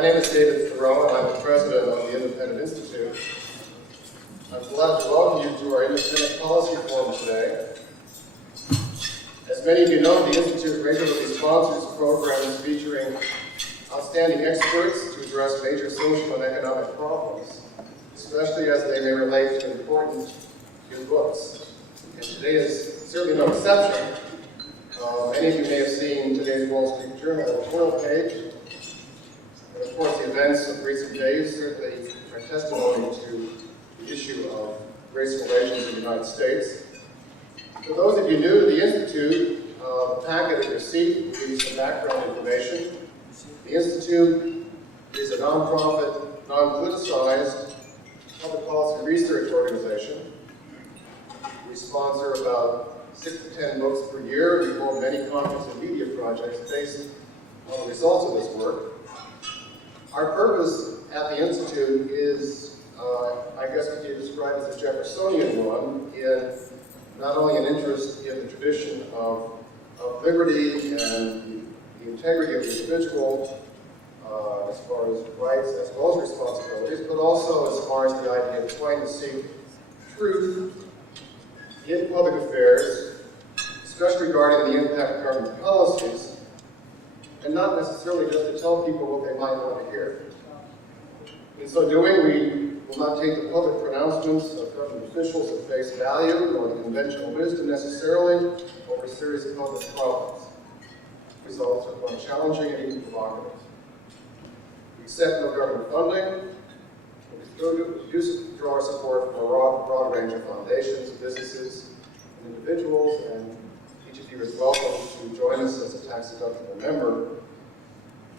My name is David Thoreau, and I'm the president of the Independent Institute. I'm glad to welcome you to our Independent Policy Forum today. As many of you know, the Institute regularly sponsors programs featuring outstanding experts to address major social and economic problems, especially as they may relate to important new books. And today is certainly no exception. Many of you may have seen today's Wall Street Journal editorial page. And of course, the events of recent days certainly are testimony to the issue of race relations in the United States. For those of you new to the Institute, the packet at your seat gives some background information. The Institute is a nonprofit, non-politicized public policy research organization. We sponsor about 6 to 10 books per year. We hold many conference and media projects based on the results of this work. Our purpose at the Institute is, I guess what you describe as a Jeffersonian one, in not only an interest in the tradition of liberty and the integrity of the individual, as far as rights as well as responsibilities, but also as far as the idea of trying to seek truth in public affairs, especially regarding the impact of government policies, and not necessarily just to tell people what they might want to hear. In so doing, we will not take the public pronouncements of government officials at face value, nor the conventional wisdom necessarily, over serious public problems. Results are both challenging and even provocative. We accept no government funding. We do draw our support from a broad range of foundations, businesses, and individuals, and each of you is welcome to join us as a tax-deductible member.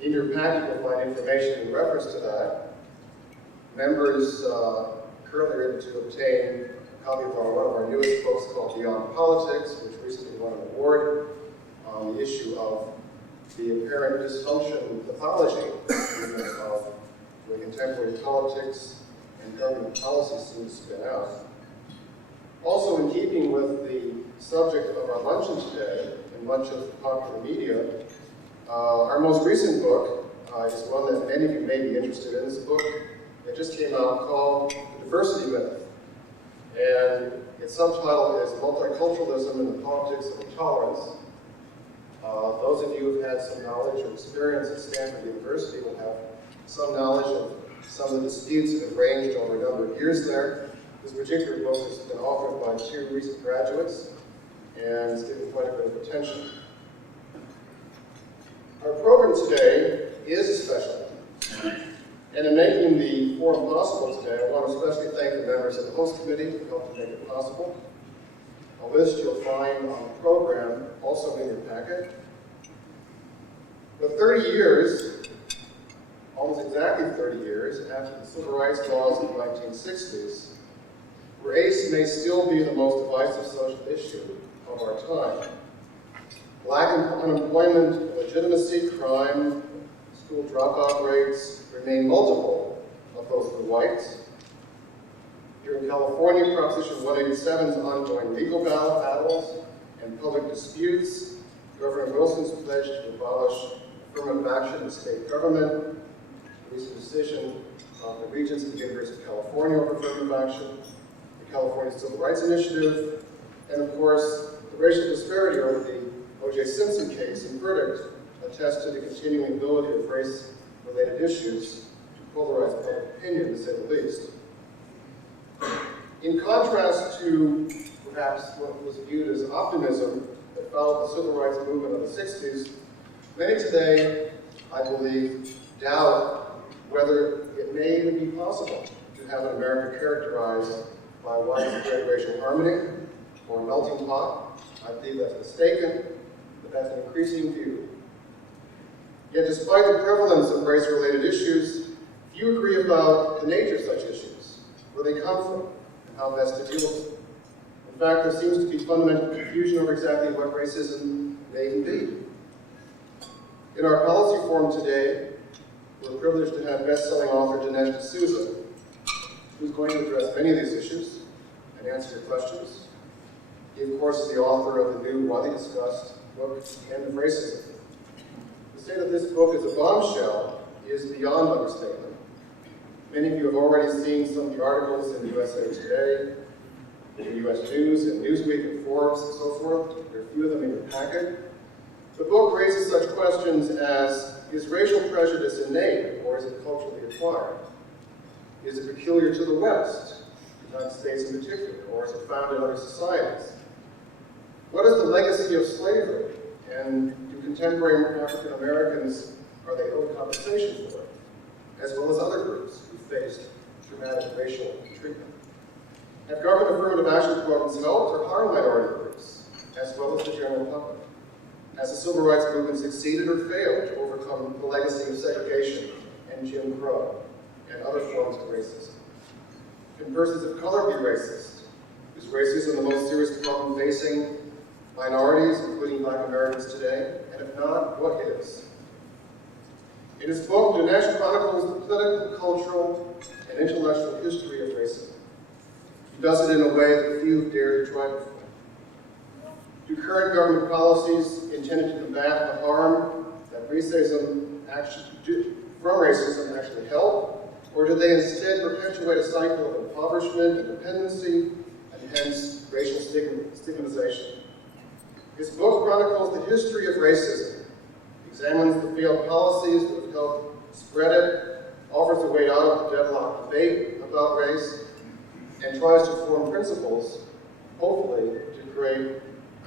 In your packet, you'll find information in reference to that. Members currently are able to obtain a copy of one of our newest books called Beyond Politics, which recently won an award on the issue of the apparent dysfunction pathology of the contemporary politics and government policy seem to spin out. Also, in keeping with the subject of our luncheon today and much of the popular media, our most recent book is one that many of you may be interested in. It's a book that just came out called The Diversity Myth. And its subtitle is Multiculturalism and the Politics of Intolerance. Those of you who have had some knowledge or experience at Stanford University will have some knowledge of some of the disputes that have ranged over a number of years there. This particular book has been authored by 2 recent graduates and is getting quite a bit of attention. Our program today is a special one. And in making the forum possible today, I want to especially thank the members of the host committee who helped to make it possible. A list you'll find on the program, also in your packet. But 30 years, almost exactly 30 years after the civil rights laws of the 1960s, race may still be the most divisive social issue of our time. Black unemployment, illegitimacy, crime, school dropout rates remain multiple of those for whites. Here in California, Proposition 187's ongoing legal battles and public disputes, Governor Wilson's pledge to abolish affirmative action in state government, the recent decision of the Regents of the University of California over affirmative action, the California Civil Rights Initiative, and of course, the racial disparity over the O.J. Simpson case and verdict attest to the continuing ability of race-related issues to polarize public opinion, to say the least. In contrast to perhaps what was viewed as optimism that followed the civil rights movement of the 60s, many today, I believe, doubt whether it may even be possible to have an America characterized by widespread racial harmony or a melting pot. I believe that's mistaken, but that's an increasing view. Yet despite the prevalence of race-related issues, few agree about the nature of such issues, where they come from, and how best to deal with them. In fact, there seems to be fundamental confusion over exactly what racism may even be. In our policy forum today, we're privileged to have best-selling author Dinesh D'Souza, who's going to address many of these issues and answer your questions. He, of course, is the author of the new, widely discussed book, End of Racism. To say that this book is a bombshell is beyond understatement. Many of you have already seen some of the articles in USA Today, in US News, and Newsweek, and Forbes, and so forth. There are a few of them in your packet. The book raises such questions as, is racial prejudice innate, or is it culturally acquired? Is it peculiar to the West, the United States in particular, or is it found in other societies? What is the legacy of slavery, and do contemporary African Americans, are they owed compensation for it, as well as other groups who faced traumatic racial treatment? Have government affirmative action programs helped or harmed minority groups, as well as the general public? Has the civil rights movement succeeded or failed to overcome the legacy of segregation and Jim Crow and other forms of racism? Can persons of color be racist? Is racism the most serious problem facing minorities, including Black Americans today? And if not, what is? In his book, Dinesh chronicles the political, cultural, and intellectual history of racism. He does it in a way that few dare to try before. Do current government policies intended to combat the harm that from racism actually help, or do they instead perpetuate a cycle of impoverishment and dependency, and hence racial stigmatization? His book chronicles the history of racism, examines the failed policies that have helped spread it, offers a way out of the deadlocked debate about race, and tries to form principles, hopefully, to create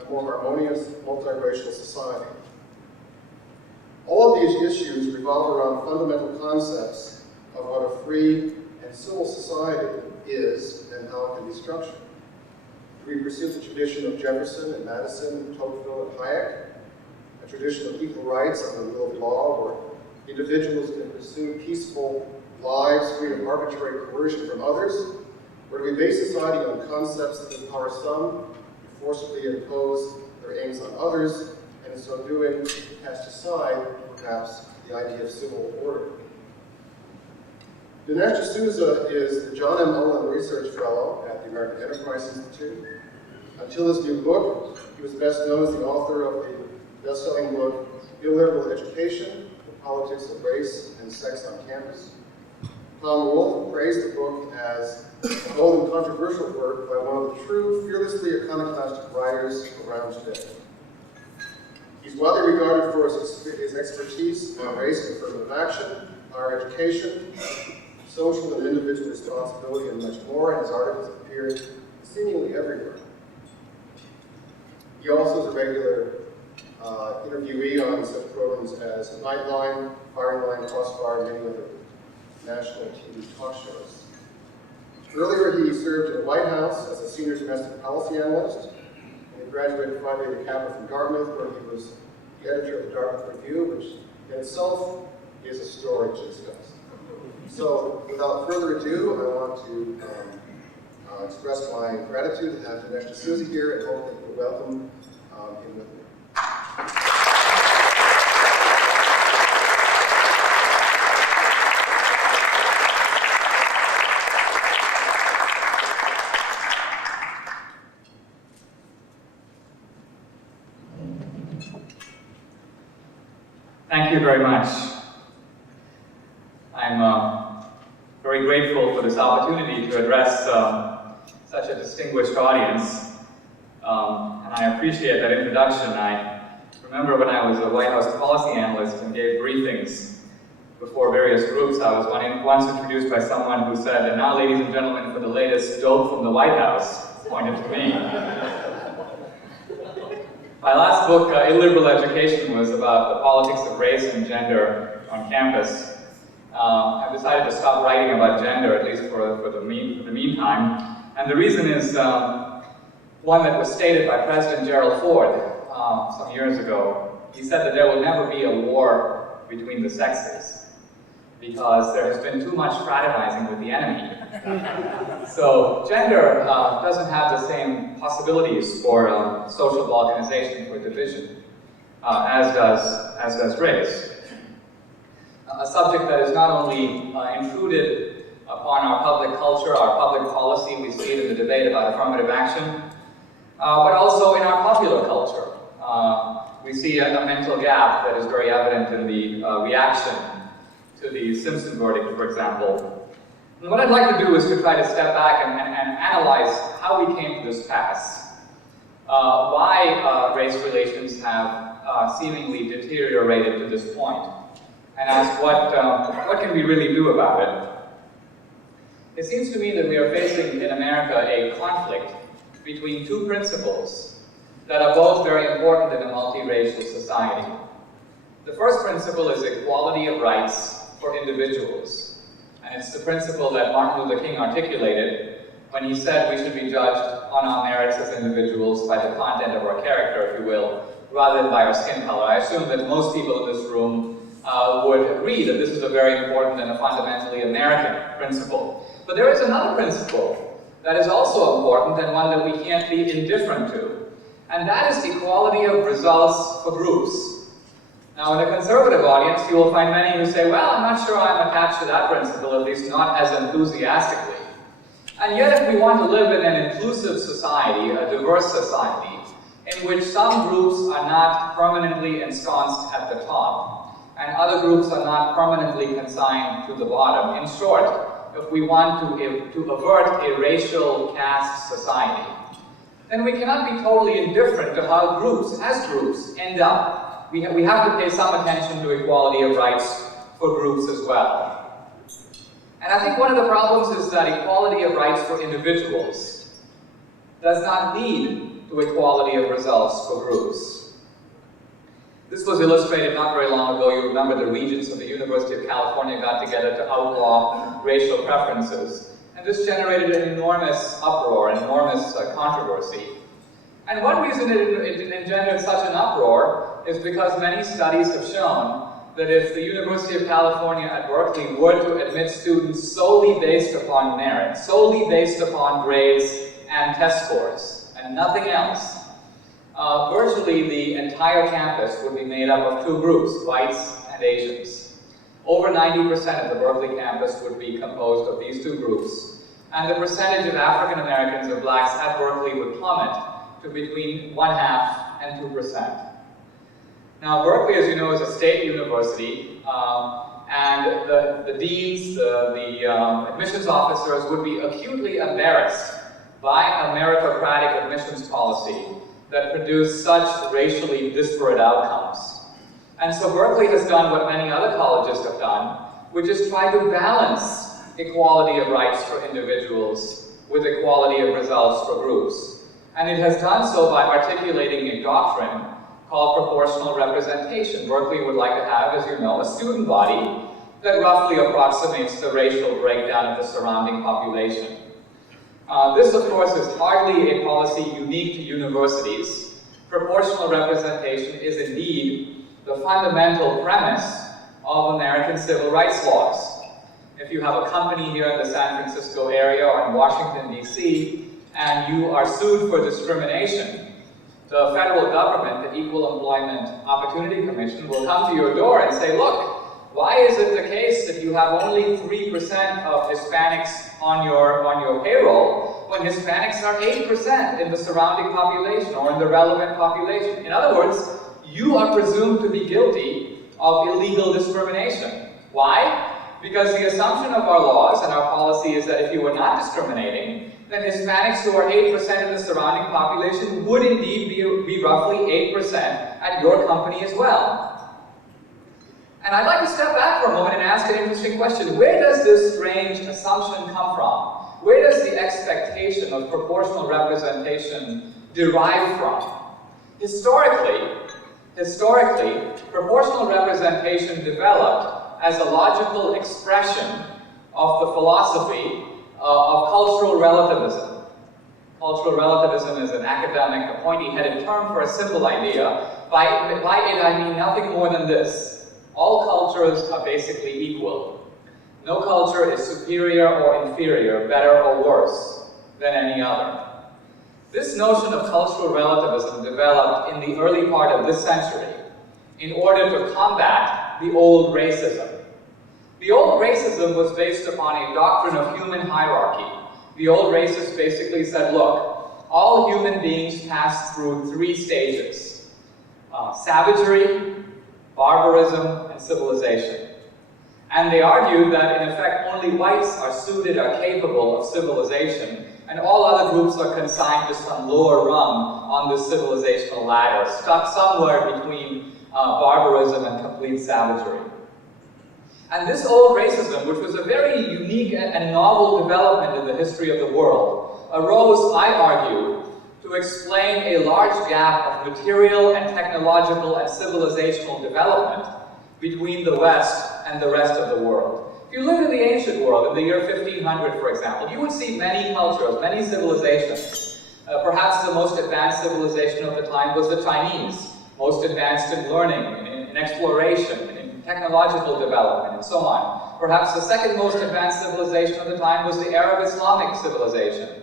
a more harmonious, multiracial society. All of these issues revolve around fundamental concepts of what a free and civil society is and how it can be structured. Do we pursue the tradition of Jefferson and Madison and Tocqueville and Hayek, a tradition of equal rights under the rule of law, where individuals can pursue peaceful lives free of arbitrary coercion from others? Or do we base society on concepts that empower some, forcibly impose their aims on others, and in so doing, cast aside, perhaps, the idea of civil order? Dinesh D'Souza is the John M. Olin Research Fellow at the American Enterprise Institute. Until his new book, he was best known as the author of the best-selling book, Illiberal Education, The Politics of Race and Sex on Campus. Tom Wolfe praised the book as a bold and controversial work by one of the true, fearlessly iconoclastic writers around today. He's widely regarded for his expertise on race and affirmative action, higher education, social and individual responsibility, and much more, and his articles appear seemingly everywhere. He also is a regular interviewee on such programs as Nightline, Firing Line, Crossfire, and many other national TV talk shows. Earlier, he served in the White House as a senior domestic policy analyst, and he graduated Phi Beta Kappa from Dartmouth, where he was the editor of the Dartmouth Review, which in itself is a story to discuss. So, without further ado, I want to express my gratitude to have Dinesh D'Souza here, and hope that you'll welcome him with me. Thank you very much. I'm very grateful for this opportunity to address such a distinguished audience, and I appreciate that introduction. I remember when I was a White House policy analyst and gave briefings before various groups, I was once introduced by someone who said, "And now, ladies and gentlemen, for the latest dope from the White House," pointed to me. My last book, Illiberal Education, was about the politics of race and gender on campus. I've decided to stop writing about gender, at least for the meantime. And the reason is one that was stated by President Gerald Ford some years ago. He said that there will never be a war between the sexes because there has been too much fraternizing with the enemy. So gender doesn't have the same possibilities for social organization, for division, as does race. A subject that is not only intruded upon our public culture, our public policy, we see it in the debate about affirmative action, but also in our popular culture. We see a mental gap that is very evident in the reaction to the Simpson verdict, for example. And what I'd like to do is to try to step back and analyze how we came to this pass, why race relations have seemingly deteriorated to this point, and ask what can we really do about it. It seems to me that we are facing in America a conflict between two principles that are both very important in a multiracial society. The first principle is equality of rights for individuals, and it's the principle that Martin Luther King articulated when he said we should be judged on our merits as individuals by the content of our character, if you will, rather than by our skin color. I assume that most people in this room would agree that this is a very important and a fundamentally American principle. But there is another principle that is also important and one that we can't be indifferent to, and that is equality of results for groups. Now, in a conservative audience, you will find many who say, well, I'm not sure I'm attached to that principle, at least not as enthusiastically. And yet, if we want to live in an inclusive society, a diverse society, in which some groups are not permanently ensconced at the top, and other groups are not permanently consigned to the bottom, in short, if we want to avert a racial caste society, then we cannot be totally indifferent to how groups, as groups, end up. We have to pay some attention to equality of rights for groups as well. And I think one of the problems is that equality of rights for individuals does not lead to equality of results for groups. This was illustrated not very long ago. You remember the regents of the University of California got together to outlaw racial preferences. And this generated an enormous uproar, an enormous controversy. And one reason it engendered such an uproar is because many studies have shown that if the University of California at Berkeley were to admit students solely based upon merit, solely based upon grades and test scores, and nothing else, virtually the entire campus would be made up of two groups, whites and Asians. Over 90% of the Berkeley campus would be composed of these two groups, and the percentage of African Americans or blacks at Berkeley would plummet to between 1/2 and 2%. Now, Berkeley, as you know, is a state university, and the deans, the admissions officers would be acutely embarrassed by a meritocratic admissions policy that produced such racially disparate outcomes. And so Berkeley has done what many other colleges have done, which is try to balance equality of rights for individuals with equality of results for groups. And it has done so by articulating a doctrine called proportional representation. Berkeley would like to have, as you know, a student body that roughly approximates the racial breakdown of the surrounding population. This, of course, is hardly a policy unique to universities. Proportional representation is indeed the fundamental premise of American civil rights laws. If you have a company here in the San Francisco area or in Washington, D.C., and you are sued for discrimination, the federal government, the Equal Employment Opportunity Commission, will come to your door and say, look, why is it the case that you have only 3% of Hispanics on your payroll when Hispanics are 8% in the surrounding population or in the relevant population? In other words, you are presumed to be guilty of illegal discrimination. Why? Because the assumption of our laws and our policy is that if you were not discriminating, then Hispanics who are 8% in the surrounding population would indeed be roughly 8% at your company as well. And I'd like to step back for a moment and ask an interesting question. Where does this strange assumption come from? Where does the expectation of proportional representation derive from? Historically, proportional representation developed as a logical expression of the philosophy of cultural relativism. Cultural relativism is an academic, a pointy-headed term for a simple idea. By it I mean nothing more than this. All cultures are basically equal. No culture is superior or inferior, better or worse than any other. This notion of cultural relativism developed in the early part of this century in order to combat the old racism. The old racism was based upon a doctrine of human hierarchy. The old racists basically said, look, all human beings pass through 3 stages: savagery, barbarism, and civilization. And they argued that, in effect, only whites are suited, are capable of civilization, and all other groups are consigned to some lower rung on this civilizational ladder, stuck somewhere between barbarism and complete savagery. And this old racism, which was a very unique and novel development in the history of the world, arose, I argue, to explain a large gap of material and technological and civilizational development between the West and the rest of the world. If you look at the ancient world, in the year 1500, for example, you would see many cultures, many civilizations. Perhaps the most advanced civilization of the time was the Chinese, most advanced in learning, in exploration, in technological development, and so on. Perhaps the second most advanced civilization of the time was the Arab Islamic civilization.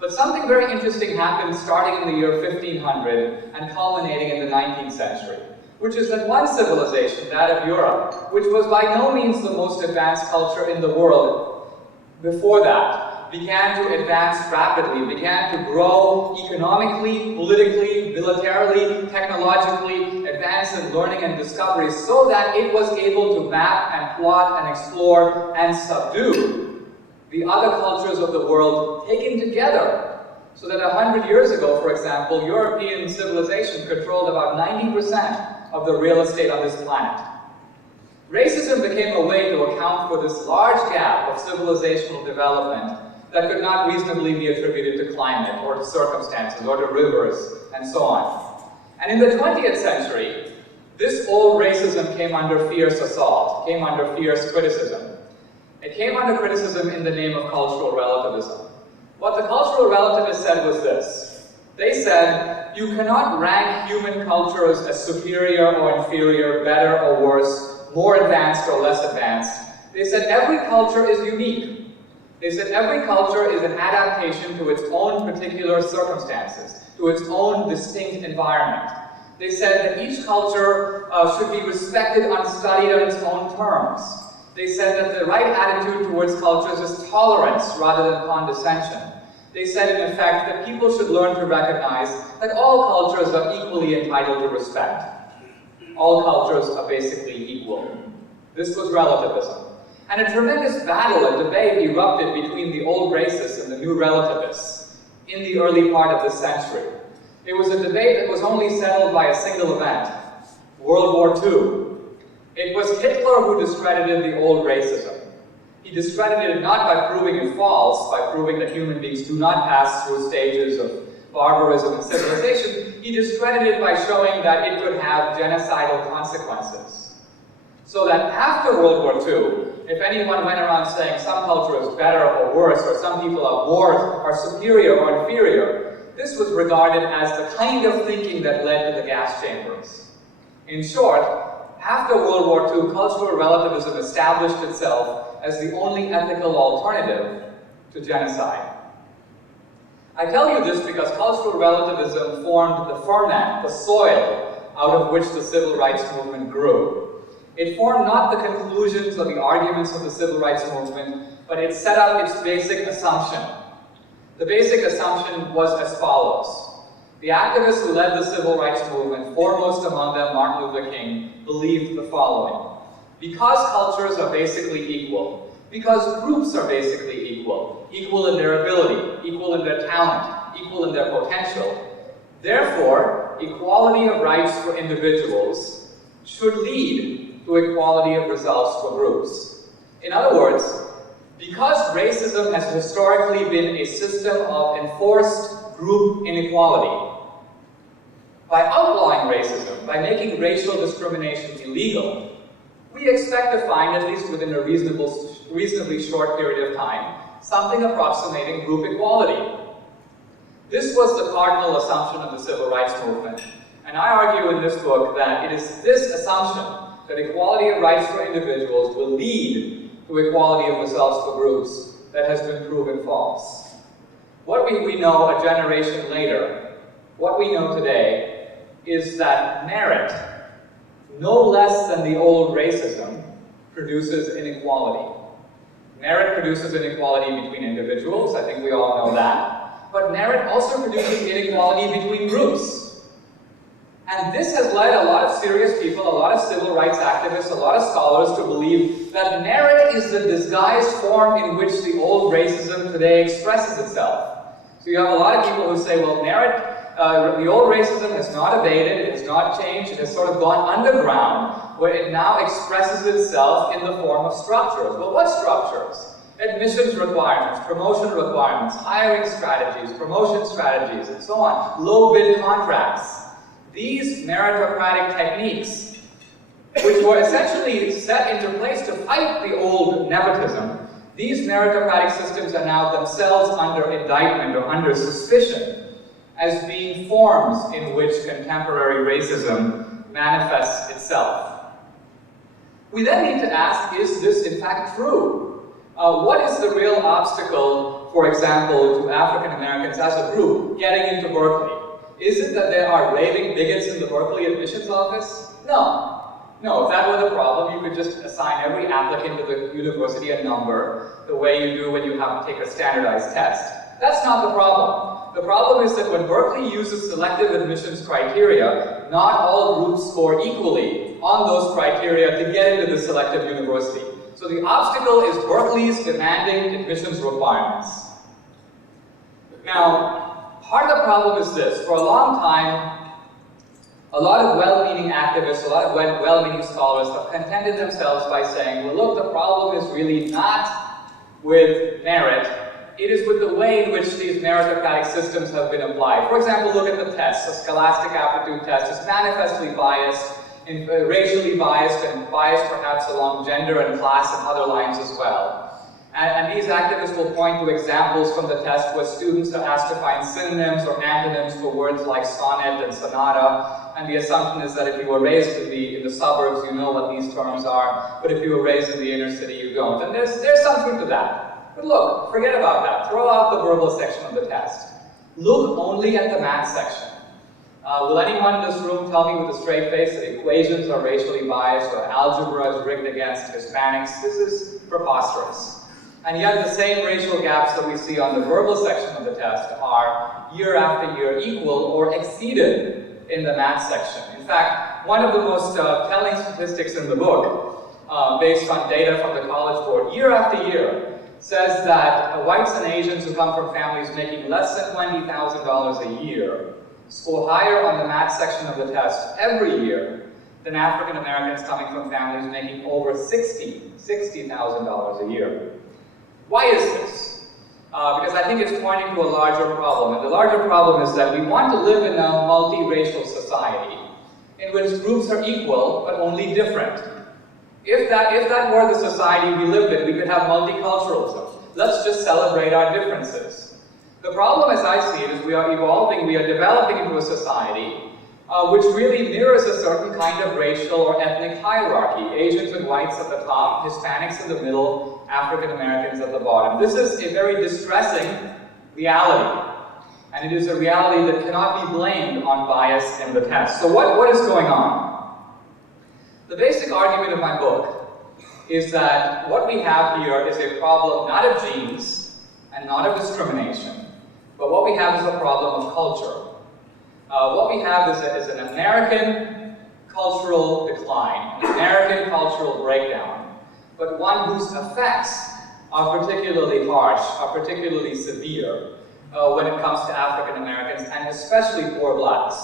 But something very interesting happened starting in the year 1500 and culminating in the 19th century, which is that one civilization, that of Europe, which was by no means the most advanced culture in the world before that, began to advance rapidly, began to grow economically, politically, militarily, technologically, advance in learning and discovery, so that it was able to map and plot and explore and subdue the other cultures of the world taken together. So that 100 years ago, for example, European civilization controlled about 90% of the real estate on this planet. Racism became a way to account for this large gap of civilizational development that could not reasonably be attributed to climate or to circumstances or to rivers and so on. And in the 20th century, this old racism came under fierce assault, came under fierce criticism. It came under criticism in the name of cultural relativism. What the cultural relativists said was this. They said, you cannot rank human cultures as superior or inferior, better or worse, more advanced or less advanced. They said every culture is unique. They said every culture is an adaptation to its own particular circumstances, to its own distinct environment. They said that each culture should be respected and studied on its own terms. They said that the right attitude towards cultures is tolerance rather than condescension. They said, in effect, that people should learn to recognize that all cultures are equally entitled to respect. All cultures are basically equal. This was relativism. And a tremendous battle and debate erupted between the old racists and the new relativists in the early part of this century. It was a debate that was only settled by a single event, World War II. It was Hitler who discredited the old racism. He discredited it not by proving it false, by proving that human beings do not pass through stages of barbarism and civilization. He discredited it by showing that it could have genocidal consequences. So that after World War II, if anyone went around saying some culture is better or worse, or some people are more, are superior or inferior, this was regarded as the kind of thinking that led to the gas chambers. In short, after World War II, cultural relativism established itself as the only ethical alternative to genocide. I tell you this because cultural relativism formed the ferment, the soil, out of which the civil rights movement grew. It formed not the conclusions or the arguments of the civil rights movement, but it set up its basic assumption. The basic assumption was as follows. The activists who led the civil rights movement, foremost among them Martin Luther King, believed the following. Because cultures are basically equal, because groups are basically equal, equal in their ability, equal in their talent, equal in their potential, therefore, equality of rights for individuals should lead to equality of results for groups. In other words, because racism has historically been a system of enforced group inequality, by outlawing racism, by making racial discrimination illegal, we expect to find, at least within a reasonably short period of time, something approximating group equality. This was the cardinal assumption of the civil rights movement, and I argue in this book that it is this assumption that equality of rights for individuals will lead to equality of results for groups that has been proven false. What we know a generation later, what we know today, is that merit, no less than the old racism, produces inequality. Merit produces inequality between individuals, I think we all know that, but merit also produces inequality between groups. And this has led a lot of serious people, a lot of civil rights activists, a lot of scholars to believe that merit is the disguised form in which the old racism today expresses itself. So you have a lot of people who say, well, merit, the old racism has not abated, it has not changed, it has sort of gone underground, where it now expresses itself in the form of structures. Well, what structures? Admissions requirements, promotion requirements, hiring strategies, promotion strategies, and so on. Low bid contracts. These meritocratic techniques, which were essentially set into place to fight the old nepotism, these meritocratic systems are now themselves under indictment or under suspicion as being forms in which contemporary racism manifests itself. We then need to ask, is this in fact true? What is the real obstacle, for example, to African Americans as a group getting into Berkeley? Is it that there are raving bigots in the Berkeley admissions office? No. No, if that were the problem, you could just assign every applicant to the university a number, the way you do when you have to take a standardized test. That's not the problem. The problem is that when Berkeley uses selective admissions criteria, not all groups score equally on those criteria to get into the selective university. So the obstacle is Berkeley's demanding admissions requirements. Now, part of the problem is this. For a long time, a lot of well-meaning activists, a lot of well-meaning scholars have contented themselves by saying, well, look, the problem is really not with merit, it is with the way in which these meritocratic systems have been applied. For example, look at the test. The scholastic aptitude test is manifestly biased, racially biased, and biased perhaps along gender and class and other lines as well. And these activists will point to examples from the test where students are asked to find synonyms or antonyms for words like sonnet and sonata, and the assumption is that if you were raised in the suburbs, you know what these terms are, but if you were raised in the inner city, you don't. And there's some truth to that. But look, forget about that. Throw out the verbal section of the test. Look only at the math section. Will anyone in this room tell me with a straight face that equations are racially biased or algebra is rigged against Hispanics? This is preposterous. And yet the same racial gaps that we see on the verbal section of the test are year after year equal or exceeded in the math section. In fact, one of the most telling statistics in the book, based on data from the College Board, year after year, says that whites and Asians who come from families making less than $20,000 a year score higher on the math section of the test every year than African Americans coming from families making over $60,000 a year. Why is this? Because I think it's pointing to a larger problem. And the larger problem is that we want to live in a multiracial society in which groups are equal but only different. If that were the society we lived in, we could have multiculturalism. Let's just celebrate our differences. The problem, as I see it, is we are evolving, we are developing into a society which really mirrors a certain kind of racial or ethnic hierarchy. Asians and whites at the top, Hispanics in the middle, African Americans at the bottom. This is a very distressing reality. And it is a reality that cannot be blamed on bias in the test. So what is going on? The basic argument of my book is that what we have here is a problem not of genes and not of discrimination, but what we have is a problem of culture. What we have is an American cultural decline, an American cultural breakdown, but one whose effects are particularly harsh, are particularly severe when it comes to African Americans, and especially poor blacks.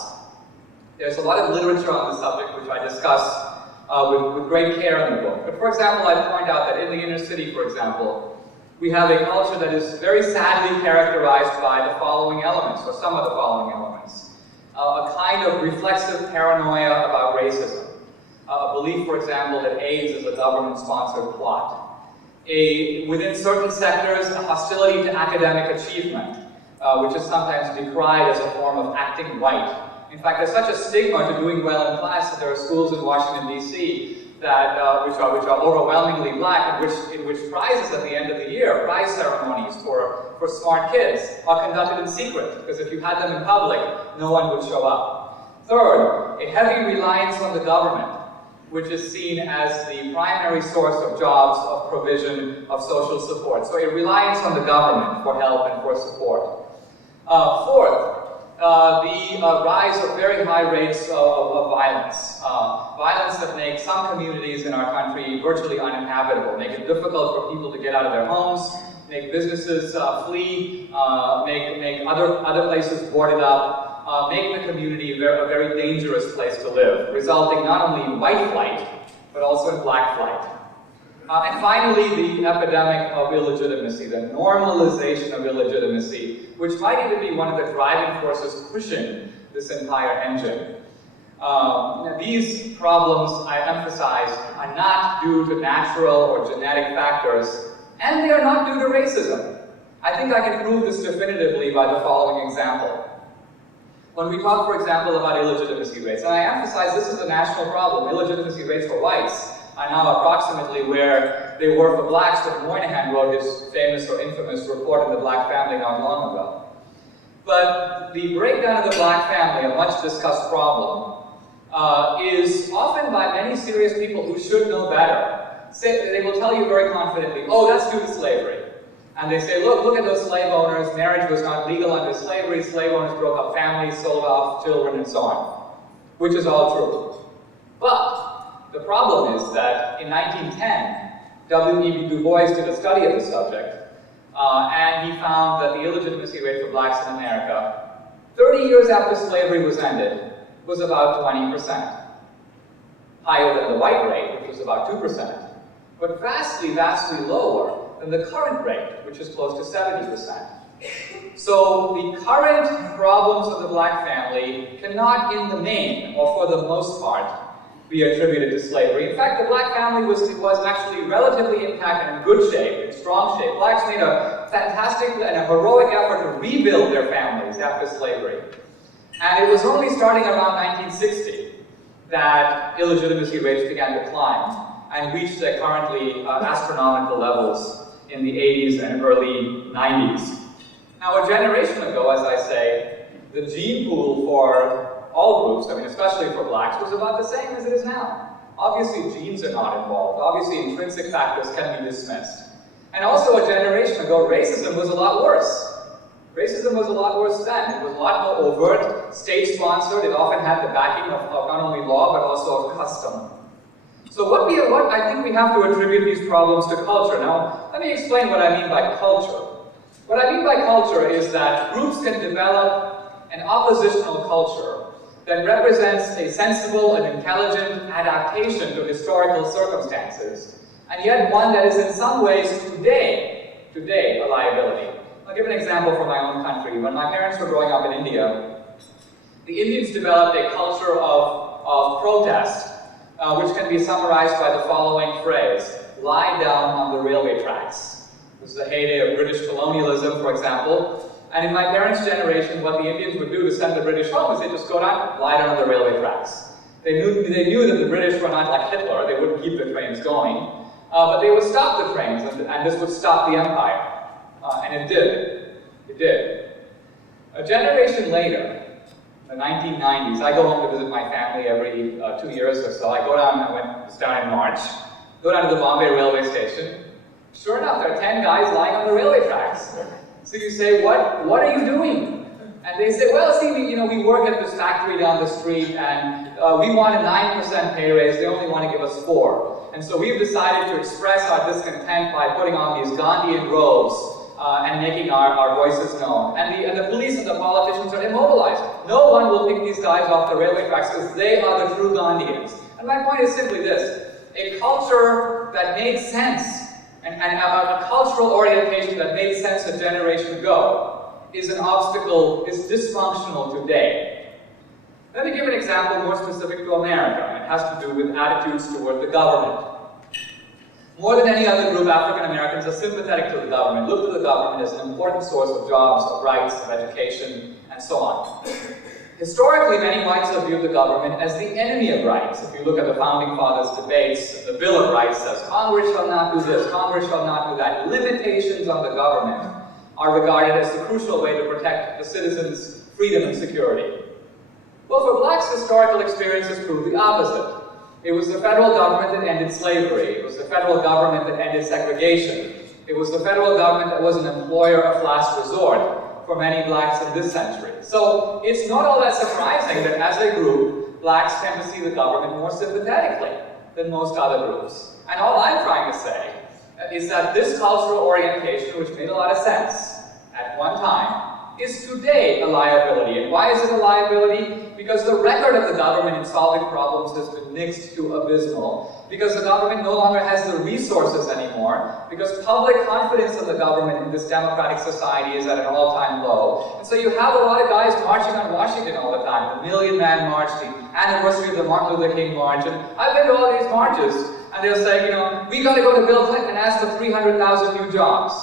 There's a lot of literature on the subject which I discuss with great care in the book. But for example, I point out that in the inner city, for example, we have a culture that is very sadly characterized by the following elements, or some of the following elements. A kind of reflexive paranoia about racism. A belief, for example, that AIDS is a government-sponsored plot. Within certain sectors, a hostility to academic achievement, which is sometimes decried as a form of acting white. In fact, there's such a stigma to doing well in class that there are schools in Washington, D.C. that which are overwhelmingly black, in which prizes at the end of the year, prize ceremonies for smart kids, are conducted in secret, because if you had them in public, no one would show up. Third, a heavy reliance on the government, which is seen as the primary source of jobs, of provision, of social support. So a reliance on the government for help and for support. Fourth, the rise of very high rates of violence. Violence that makes some communities in our country virtually uninhabitable, make it difficult for people to get out of their homes, make businesses flee, make other places boarded up, make the community a very dangerous place to live, resulting not only in white flight, but also in black flight. And finally, the epidemic of illegitimacy, the normalization of illegitimacy, which might even be one of the driving forces pushing this entire engine. These problems, I emphasize, are not due to natural or genetic factors, and they are not due to racism. I think I can prove this definitively by the following example. When we talk, for example, about illegitimacy rates, and I emphasize this is a national problem, illegitimacy rates for whites are now approximately where they were for blacks when Moynihan wrote his famous or infamous report on the black family not long ago. But the breakdown of the black family, a much discussed problem, is often by many serious people who should know better. They will tell you very confidently, oh, that's due to slavery. And they say, look at those slave owners, marriage was not legal under slavery, slave owners broke up families, sold off children, and so on. Which is all true. But the problem is that in 1910, W.E.B. Du Bois did a study of the subject, and he found that the illegitimacy rate for blacks in America, 30 years after slavery was ended, was about 20%. Higher than the white rate, which was about 2%, but vastly, vastly lower than the current rate, which is close to 70%. So the current problems of the black family cannot in the main, or for the most part, be attributed to slavery. In fact, the black family was actually relatively intact and in good shape, in strong shape. Blacks made a fantastic and a heroic effort to rebuild their families after slavery. And it was only starting around 1960 that illegitimacy rates began to climb and reached their currently astronomical levels in the 80s and early 90s. Now, a generation ago, as I say, the gene pool for all groups, I mean especially for blacks, was about the same as it is now. Obviously genes are not involved. Obviously intrinsic factors can be dismissed. And also a generation ago, racism was a lot worse. Racism was a lot worse then. It was a lot more overt, state-sponsored. It often had the backing of not only law, but also of custom. So what I think we have to attribute these problems to culture. Now, let me explain what I mean by culture. What I mean by culture is that groups can develop an oppositional culture that represents a sensible and intelligent adaptation to historical circumstances, and yet one that is in some ways today a liability. I'll give an example from my own country. When my parents were growing up in India, the Indians developed a culture of protest, which can be summarized by the following phrase: lie down on the railway tracks. This is the heyday of British colonialism, for example. And in my parents' generation, what the Indians would do to send the British home is they just go down, lie down on the railway tracks. They knew that the British were not like Hitler. They wouldn't keep the trains going. But they would stop the trains, and this would stop the empire. And it did. It did. A generation later, the 1990s, I go home to visit my family every 2 years or so. I go down, it's down in March, go down to the Bombay railway station. Sure enough, there are 10 guys lying on the railway tracks. So you say, what are you doing? And they say, well, see, we work at this factory down the street, and we want a 9% pay raise. They only want to give us 4%. And so we've decided to express our discontent by putting on these Gandhian robes and making our voices known. And the police and the politicians are immobilized. No one will pick these guys off the railway tracks because they are the true Gandhians. And my point is simply this: a culture that made sense and a cultural orientation that made sense a generation ago is an obstacle, is dysfunctional today. Let me give an example more specific to America, and it has to do with attitudes toward the government. More than any other group, African Americans are sympathetic to the government, look to the government as an important source of jobs, of rights, of education, and so on. Historically, many whites have viewed the government as the enemy of rights. If you look at the Founding Fathers' debates, the Bill of Rights says, Congress shall not do this, Congress shall not do that. Limitations on the government are regarded as the crucial way to protect the citizens' freedom and security. Well, for blacks, historical experiences prove the opposite. It was the federal government that ended slavery. It was the federal government that ended segregation. It was the federal government that was an employer of last resort for many blacks in this century. So it's not all that surprising that as a group, blacks tend to see the government more sympathetically than most other groups. And all I'm trying to say is that this cultural orientation, which made a lot of sense at one time, is today a liability. And why is it a liability? Because the record of the government in solving problems has been next to abysmal. Because the government no longer has the resources anymore. Because public confidence in the government in this democratic society is at an all-time low. And so you have a lot of guys marching on Washington all the time. The Million Man March, the anniversary of the Martin Luther King March. And I've been to all these marches. And they'll say, you know, we got to go to Bill Clinton and ask for 300,000 new jobs.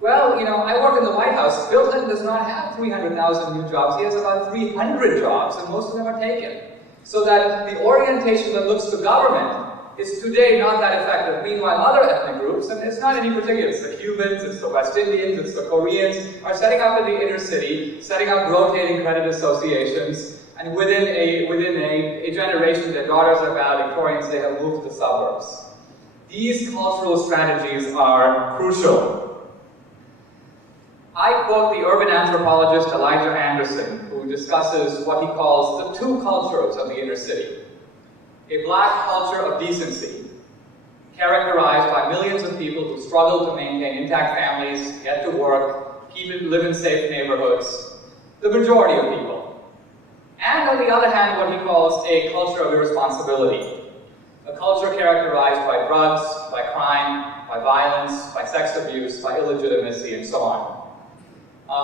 Well, you know, I work in the White House. Bill Clinton does not have 300,000 new jobs. He has about 300 jobs, and most of them are taken. So that the orientation that looks to government is today not that effective. Meanwhile, other ethnic groups, and it's not any particular, it's the Cubans, it's the West Indians, it's the Koreans, are setting up in the inner city, setting up rotating credit associations, and within a generation, their daughters are valedictorians, they have moved to the suburbs. These cultural strategies are crucial. I quote the urban anthropologist Elijah Anderson, who discusses what he calls the two cultures of the inner city. A black culture of decency, characterized by millions of people who struggle to maintain intact families, get to work, live in safe neighborhoods, the majority of people. And on the other hand, what he calls a culture of irresponsibility, a culture characterized by drugs, by crime, by violence, by sex abuse, by illegitimacy, and so on.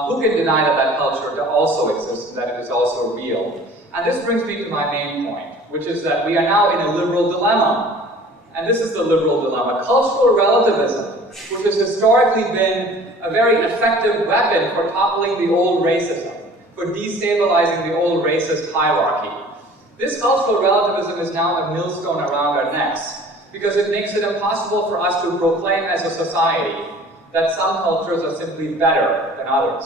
Who can deny that that culture also exists, and that it is also real? And this brings me to my main point, which is that we are now in a liberal dilemma. And this is the liberal dilemma. Cultural relativism, which has historically been a very effective weapon for toppling the old racism, for destabilizing the old racist hierarchy. This cultural relativism is now a millstone around our necks, because it makes it impossible for us to proclaim as a society that some cultures are simply better than others.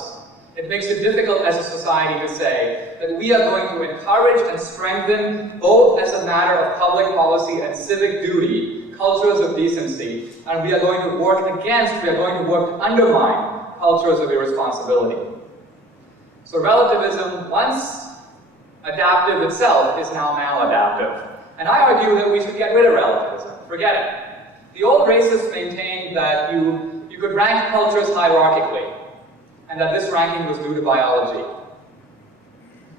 It makes it difficult as a society to say that we are going to encourage and strengthen, both as a matter of public policy and civic duty, cultures of decency, and we are going to work to undermine cultures of irresponsibility. So relativism, once adaptive itself, is now maladaptive. And I argue that we should get rid of relativism. Forget it. The old racists maintained that you could rank cultures hierarchically, and that this ranking was due to biology.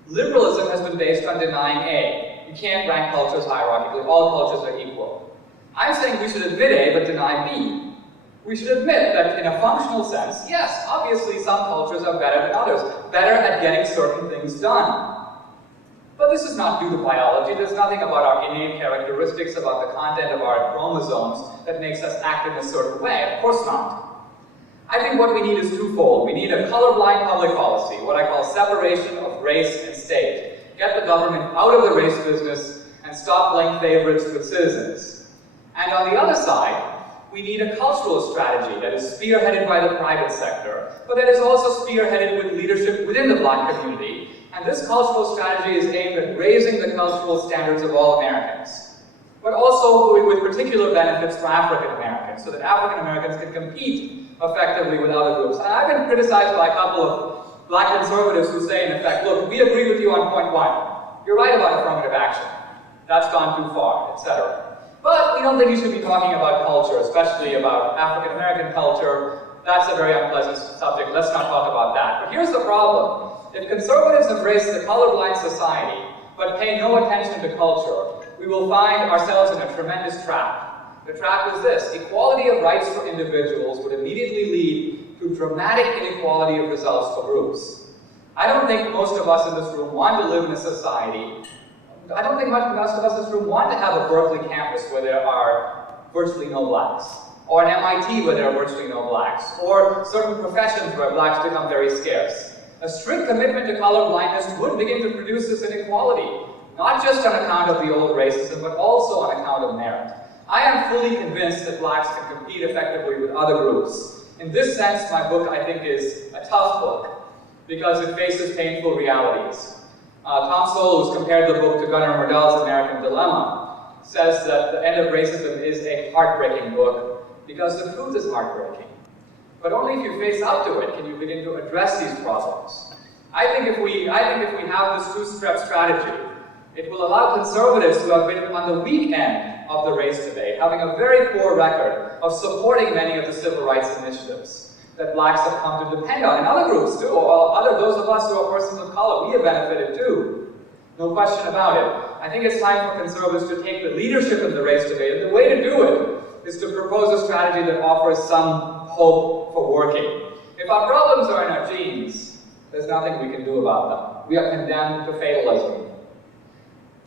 Liberalism has been based on denying A. You can't rank cultures hierarchically. All cultures are equal. I'm saying we should admit A, but deny B. We should admit that in a functional sense, yes, obviously some cultures are better than others, better at getting certain things done. But this is not due to biology. There's nothing about our innate characteristics, about the content of our chromosomes that makes us act in a certain way. Of course not. I think what we need is twofold. We need a colorblind public policy, what I call separation of race and state. Get the government out of the race business and stop playing favorites with citizens. And on the other side, we need a cultural strategy that is spearheaded by the private sector, but that is also spearheaded with leadership within the black community. And this cultural strategy is aimed at raising the cultural standards of all Americans, but also with particular benefits for African Americans, so that African Americans can compete effectively with other groups. And I've been criticized by a couple of black conservatives who say, in effect, look, we agree with you on point one. You're right about affirmative action. That's gone too far, etc. But we don't think you should be talking about culture, especially about African American culture. That's a very unpleasant subject. Let's not talk about that. But here's the problem. If conservatives embrace the colorblind society, but pay no attention to culture, we will find ourselves in a tremendous trap. The trap is this: equality of rights for individuals would immediately lead to dramatic inequality of results for groups. I don't think most of us in this room want to live in a society. I don't think most of us in this room want to have a Berkeley campus where there are virtually no blacks, or an MIT where there are virtually no blacks, or certain professions where blacks become very scarce. A strict commitment to colorblindness would begin to produce this inequality, not just on account of the old racism, but also on account of merit. I am fully convinced that blacks can compete effectively with other groups. In this sense, my book, I think, is a tough book, because it faces painful realities. Tom Sowell, who's compared the book to Gunnar Myrdal's American Dilemma, says that The End of Racism is a heartbreaking book, because the truth is heartbreaking. but only if you face up to it can you begin to address these problems. I think if we have this two-step strategy, it will allow conservatives who have been on the weak end of the race debate, having a very poor record of supporting many of the civil rights initiatives that blacks have come to depend on, and other groups too, or those of us who are persons of color, we have benefited too. No question about it. I think it's time for conservatives to take the leadership in the race debate, and the way to do it is to propose a strategy that offers some hope for working. If our problems are in our genes, there's nothing we can do about them. We are condemned to fatalism.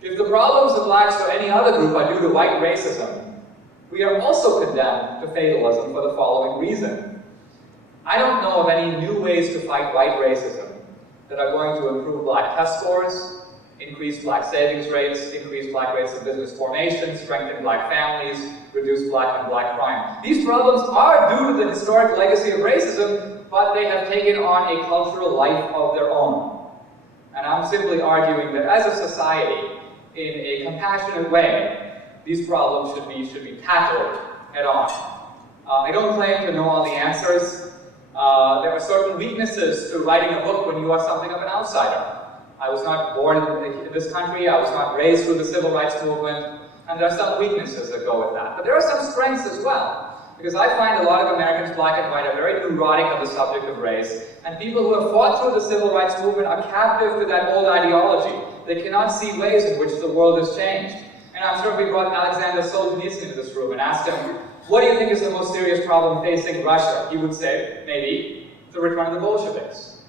If the problems of blacks or any other group are due to white racism, we are also condemned to fatalism for the following reason. I don't know of any new ways to fight white racism that are going to improve black test scores, increase black savings rates, increase black rates of business formation, strengthen black families, reduce black and black crime. These problems are due to the historic legacy of racism, but they have taken on a cultural life of their own. And I'm simply arguing that as a society, in a compassionate way, these problems should be tackled head on. I don't claim to know all the answers. There are certain weaknesses to writing a book when you are something of an outsider. I was not born in this country, I was not raised through the civil rights movement, and there are some weaknesses that go with that. But there are some strengths as well, because I find a lot of Americans, black and white, are very neurotic on the subject of race, and people who have fought through the civil rights movement are captive to that old ideology. They cannot see ways in which the world has changed. And I'm sure if we brought Alexander Solzhenitsyn into this room and asked him, what do you think is the most serious problem facing Russia? He would say, maybe, the return of the Bolsheviks.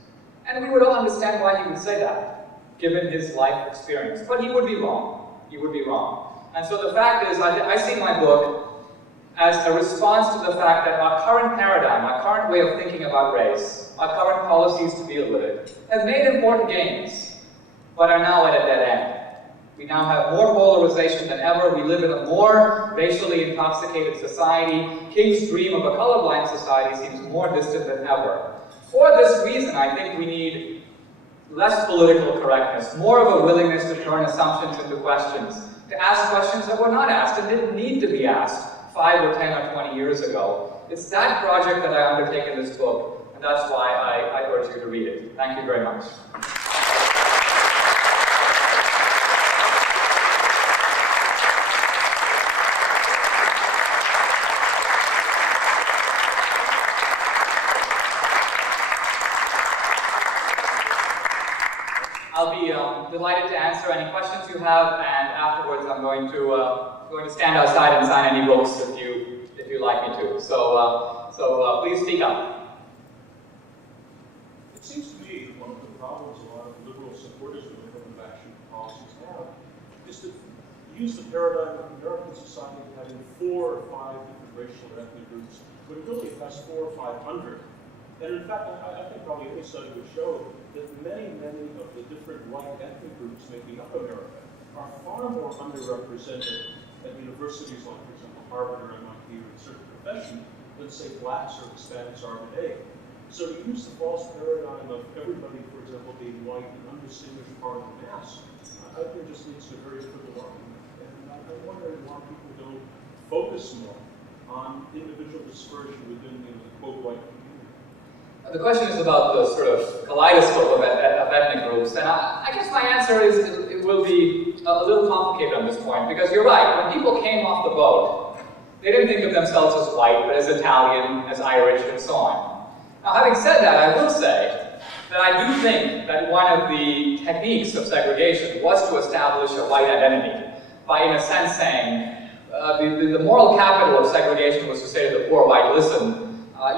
And we would all understand why he would say that, given his life experience. But he would be wrong. He would be wrong. And so the fact is, I see my book as a response to the fact that our current paradigm, our current way of thinking about race, our current policies to deal with it, have made important gains, but are now at a dead end. We now have more polarization than ever. We live in a more racially intoxicated society. King's dream of a colorblind society seems more distant than ever. For this reason, I think we need less political correctness, more of a willingness to turn assumptions into questions, to ask questions that were not asked and didn't need to be asked 5 or 10 or 20 years ago. It's that project that I undertake in this book, and that's why I urge you to read it. Thank you very much. I'll be delighted to answer any questions you have, and afterwards I'm going to stand outside and sign any books if you like me to. So please speak up. It seems to me one of the problems a lot of liberal supporters of affirmative action policies have is to use the paradigm of American society having 4 or 5 different racial or ethnic groups, but it really has 400 or 500. And in fact, I think probably any study would show that many of the different white ethnic groups making up America are far more underrepresented at universities like, for example, Harvard or MIT or in certain professions than, say, blacks or Hispanics are today. So to use the false paradigm of everybody, for example, being white and undistinguished part of the mass, I think just leads to a very fickle argument. And I'm wondering why people don't focus more on individual dispersion within the quote white community. The question is about the sort of kaleidoscope of ethnic groups, and I guess my answer is it will be a little complicated on this point, because you're right, when people came off the boat, they didn't think of themselves as white, but as Italian, as Irish, and so on. Now, having said that, I will say that I do think that one of the techniques of segregation was to establish a white identity, by in a sense saying, the moral capital of segregation was to say to the poor white, listen,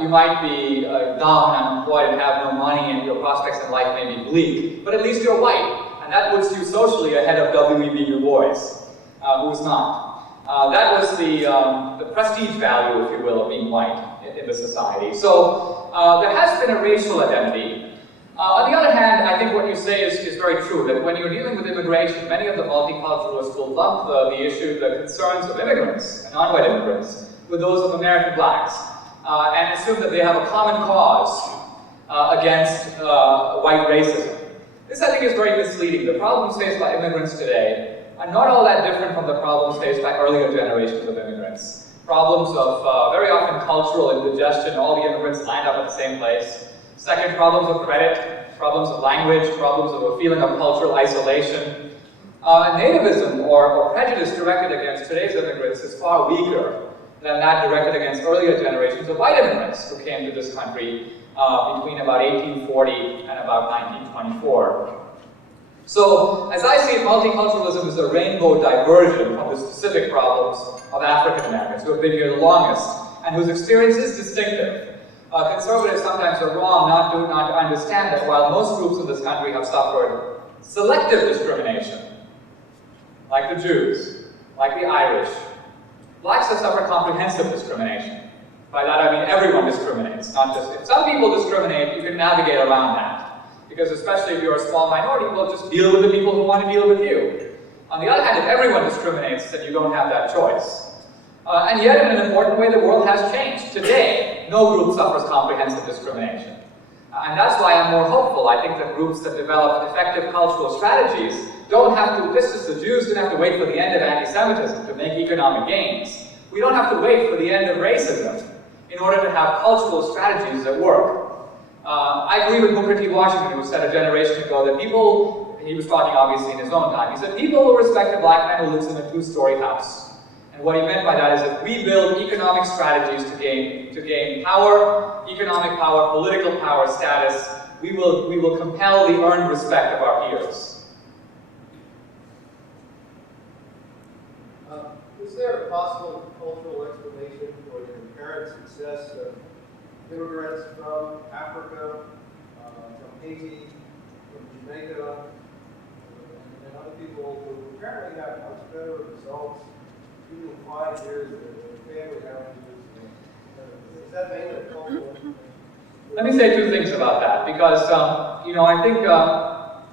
you might be dumb and unemployed and have no money and your prospects in life may be bleak, but at least you're white. And that puts you socially ahead of W.E.B. Du Bois, who's not. That was the prestige value, if you will, of being white in the society. So there has been a racial identity. On the other hand, I think what you say is very true, that when you're dealing with immigration, many of the multiculturalists will lump the concerns of immigrants and non-white immigrants with those of American blacks. And assume that they have a common cause against white racism. This, I think, is very misleading. The problems faced by immigrants today are not all that different from the problems faced by earlier generations of immigrants. problems of very often cultural indigestion. All the immigrants lined up at the same place. Second, problems of credit, problems of language, problems of a feeling of cultural isolation. Nativism or prejudice directed against today's immigrants is far weaker than that directed against earlier generations of white immigrants who came to this country between about 1840 and about 1924. So, as I see it, multiculturalism is a rainbow diversion from the specific problems of African Americans who have been here the longest and whose experience is distinctive. Conservatives sometimes are wrong not to understand that while most groups in this country have suffered selective discrimination, like the Jews, like the Irish, blacks have suffered comprehensive discrimination. By that I mean everyone discriminates, not just if some people discriminate, you can navigate around that. Because especially if you're a small minority, you'll just deal with the people who want to deal with you. On the other hand, if everyone discriminates, then you don't have that choice. And yet, in an important way, the world has changed. Today, no group suffers comprehensive discrimination. And that's why I'm more hopeful. I think that groups that develop effective cultural strategies don't have to, just as the Jews didn't have to wait for the end of anti-Semitism to make economic gains. We don't have to wait for the end of racism in order to have cultural strategies that work. I agree with Booker T. Washington, who said a generation ago that people, he was talking obviously in his own time, he said people will respect a black man who lives in a two-story house. And what he meant by that is that we build economic strategies to gain power, economic power, political power, status. We will compel the earned respect of our peers. Is there a possible cultural explanation for the apparent success of immigrants from Africa, from Haiti, from Jamaica, and other people who apparently have much better results, even 5 years of family averages? Is that mainly a cultural? Let me say two things about that, because I think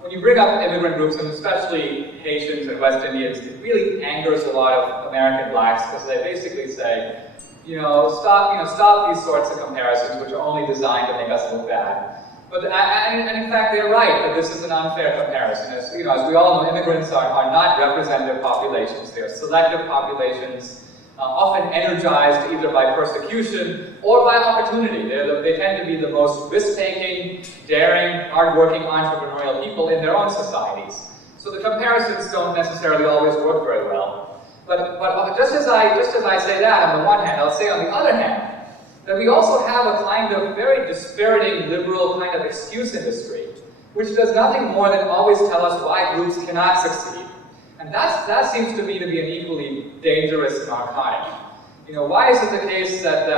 when you bring up immigrant groups, and especially Haitians and West Indians, it really angers a lot of American blacks because they basically say, stop these sorts of comparisons which are only designed to make us look bad. But and in fact, they're right that this is an unfair comparison. As we all know, immigrants are not representative populations. They are selective populations, often energized either by persecution or by opportunity. They tend to be the most risk-taking, daring, hard-working, entrepreneurial people in their own societies. So the comparisons don't necessarily always work very well. But just as I say that on the one hand, I'll say on the other hand that we also have a kind of very dispiriting liberal kind of excuse industry, which does nothing more than always tell us why groups cannot succeed. And that seems to me to be an equally dangerous narcotic. Why is it the case that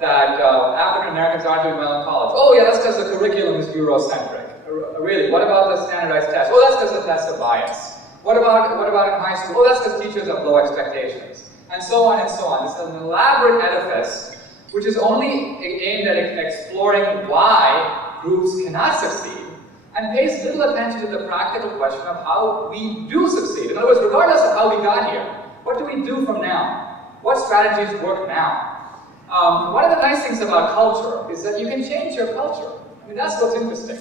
African Americans aren't doing well in college? Oh yeah, that's because the curriculum is Eurocentric. Really, what about the standardized tests? Oh, that's because the tests are biased. What about in high school? Oh, that's because teachers have low expectations. And so on and so on. It's an elaborate edifice which is only aimed at exploring why groups cannot succeed and pays little attention to the practical question of how we do succeed. In other words, regardless of how we got here, what do we do from now? What strategies work now? One of the nice things about culture is that you can change your culture. I mean, that's what's interesting.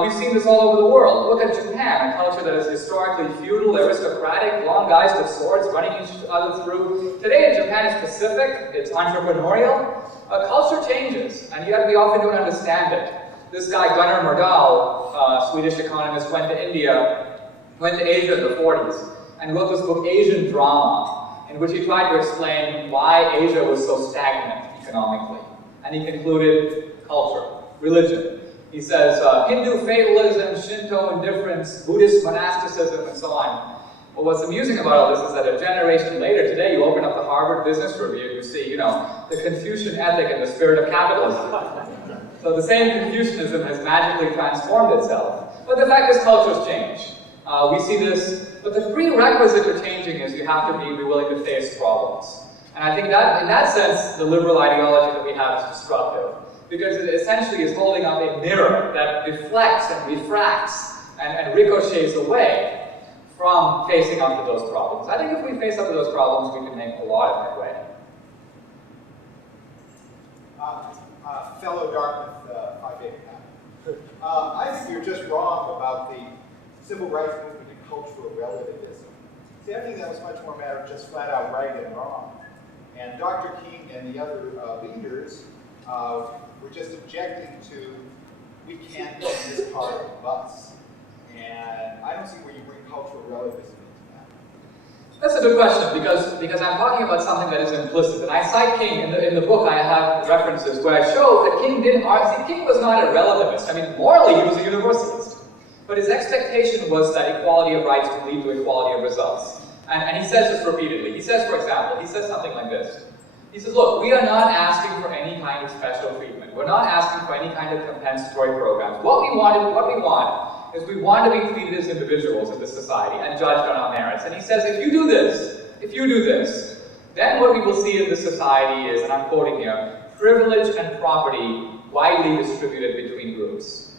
We've seen this all over the world. Look at Japan, a culture that is historically feudal, aristocratic, long guys with swords running each other through. Today in Japan it's pacific, it's entrepreneurial. Culture changes, and yet we often don't understand it. This guy Gunnar Myrdal, Swedish economist, went to Asia in the 40s, and wrote this book, Asian Drama, in which he tried to explain why Asia was so stagnant economically. And he concluded culture, religion. He says Hindu fatalism, Shinto indifference, Buddhist monasticism, and so on. Well, what's amusing about all this is that a generation later, today you open up the Harvard Business Review, you see, the Confucian ethic and the spirit of capitalism. So the same Confucianism has magically transformed itself. But the fact is cultures change. We see this, but the prerequisite for changing is you have to be willing to face problems. And I think that, in that sense, the liberal ideology that we have is destructive. Because it essentially is holding up a mirror that deflects and refracts and ricochets away from facing up to those problems. I think if we face up to those problems, we can make a lot of headway. Fellow Dartmouth Phi Beta Kappa. I think you're just wrong about the civil rights movement and cultural relativism. See, I think that was much more a matter of just flat out right and wrong. And Dr. King and the other leaders were just objecting to, we can't go in this part of the bus. And I don't see where you bring cultural relativism into that. That's a good question, because I'm talking about something that is implicit. And I cite King, in the book I have references where I show that King didn't argue. See, King was not a relativist. I mean, morally he was a universalist. But his expectation was that equality of rights would lead to equality of results. And he says this repeatedly. He says, for example, he says something like this. He says, look, we are not asking for any kind of special treatment. We're not asking for any kind of compensatory programs. What we want is we want to be treated as individuals in this society and judged on our merits. And he says, if you do this, then what we will see in this society is, and I'm quoting here, privilege and property widely distributed between groups.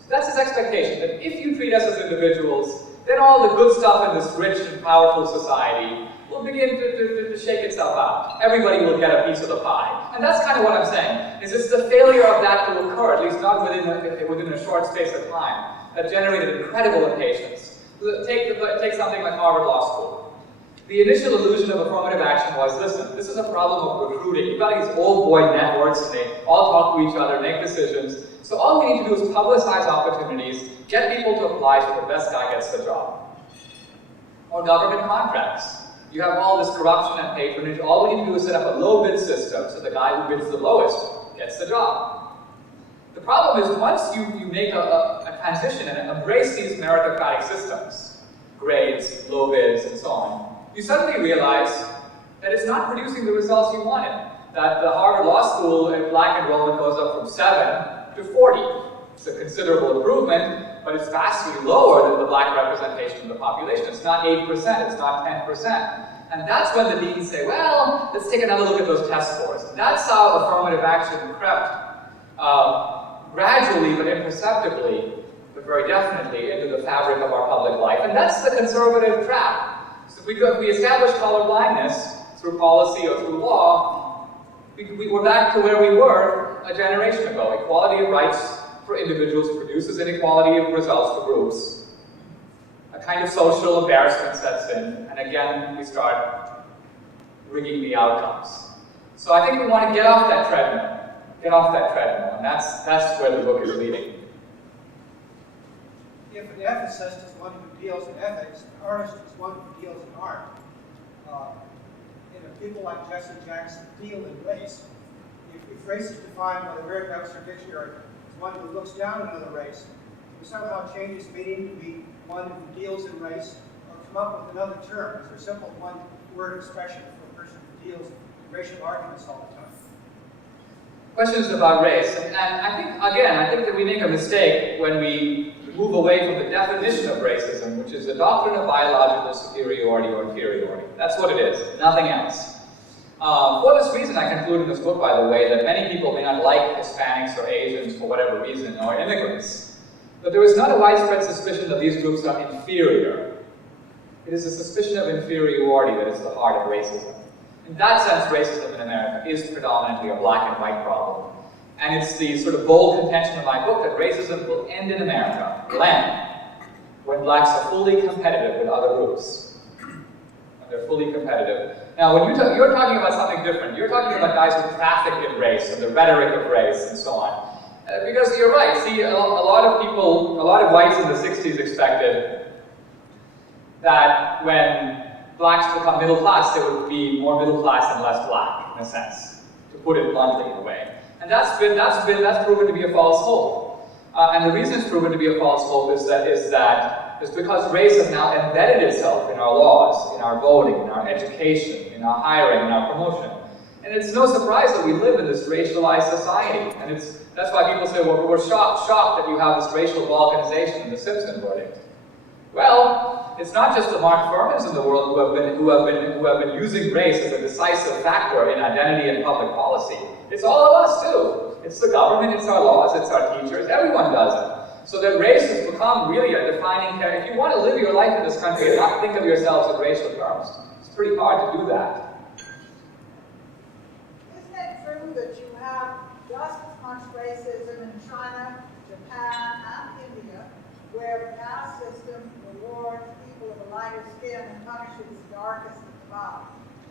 So that's his expectation, that if you treat us as individuals, then all the good stuff in this rich and powerful society will begin to shake itself out. Everybody will get a piece of the pie. And that's kind of what I'm saying, is it's the failure of that to occur, at least not within a short space of time, that generated incredible impatience. Take something like Harvard Law School. The initial illusion of affirmative action was, listen, this is a problem of recruiting. You've got these old boy networks, and they all talk to each other, make decisions. So all we need to do is publicize opportunities, get people to apply so the best guy gets the job. Or government contracts. You have all this corruption and patronage. All we need to do is set up a low bid system so the guy who bids the lowest gets the job. The problem is once you make a transition and embrace these meritocratic systems, grades, low bids, and so on, you suddenly realize that it's not producing the results you wanted. That the Harvard Law School black enrollment goes up from 7 to 40. It's a considerable improvement, but it's vastly lower than the black representation of the population. It's not 8%, it's not 10%. And that's when the deans say, well, let's take another look at those test scores. And that's how affirmative action crept gradually but imperceptibly, but very definitely, into the fabric of our public life. And that's the conservative trap. So if we establish colorblindness through policy or through law, we're back to where we were a generation ago. Equality of rights for individuals produces inequality of results for groups. A kind of social embarrassment sets in, and again, we start rigging the outcomes. So I think we want to get off that treadmill, and that's where the book is leading. If an ethicist is one who deals in ethics, an artist is one who deals in art. People like Jesse Jackson deal in race. If race is defined by the Merriam-Webster Dictionary as one who looks down on another race, who somehow changes meaning to be one who deals in race, or come up with another term. Is there a simple one-word expression for a person who deals in racial arguments all the time? Questions about race, and I think that we make a mistake when we move away from the definition of racism, which is the doctrine of biological superiority or inferiority. That's what it is, nothing else. For this reason, I conclude in this book, by the way, that many people may not like Hispanics or Asians for whatever reason, or immigrants. But there is not a widespread suspicion that these groups are inferior. It is a suspicion of inferiority that is the heart of racism. In that sense, racism in America is predominantly a black and white problem. And it's the sort of bold contention of my book that racism will end in America, when blacks are fully competitive with other groups. When they're fully competitive. Now, when you're talking about something different. You're talking about guys who traffic in race and the rhetoric of race and so on. Because you're right, see, a lot of whites in the 60s expected that when blacks become middle class, they would be more middle class and less black, in a sense, to put it bluntly in a way. And that's proven to be a false hope. And the reason it's proven to be a false hope is because race has now embedded itself in our laws, in our voting, in our education, in our hiring, in our promotion. And it's no surprise that we live in this racialized society. And that's why people say, well, we're shocked that you have this racial balkanization in the Simpson verdict. Well, it's not just the Mark Furmans in the world who have been using race as a decisive factor in identity and public policy. It's all of us too. It's the government, it's our laws, it's our teachers, everyone does it. So that race has become really a defining character. If you want to live your life in this country and not think of yourselves in racial terms, it's pretty hard to do that. Isn't it true that you have just as much racism in China, Japan, and India, where the caste system rewards people of a lighter skin and punishes the darkest of the bottom?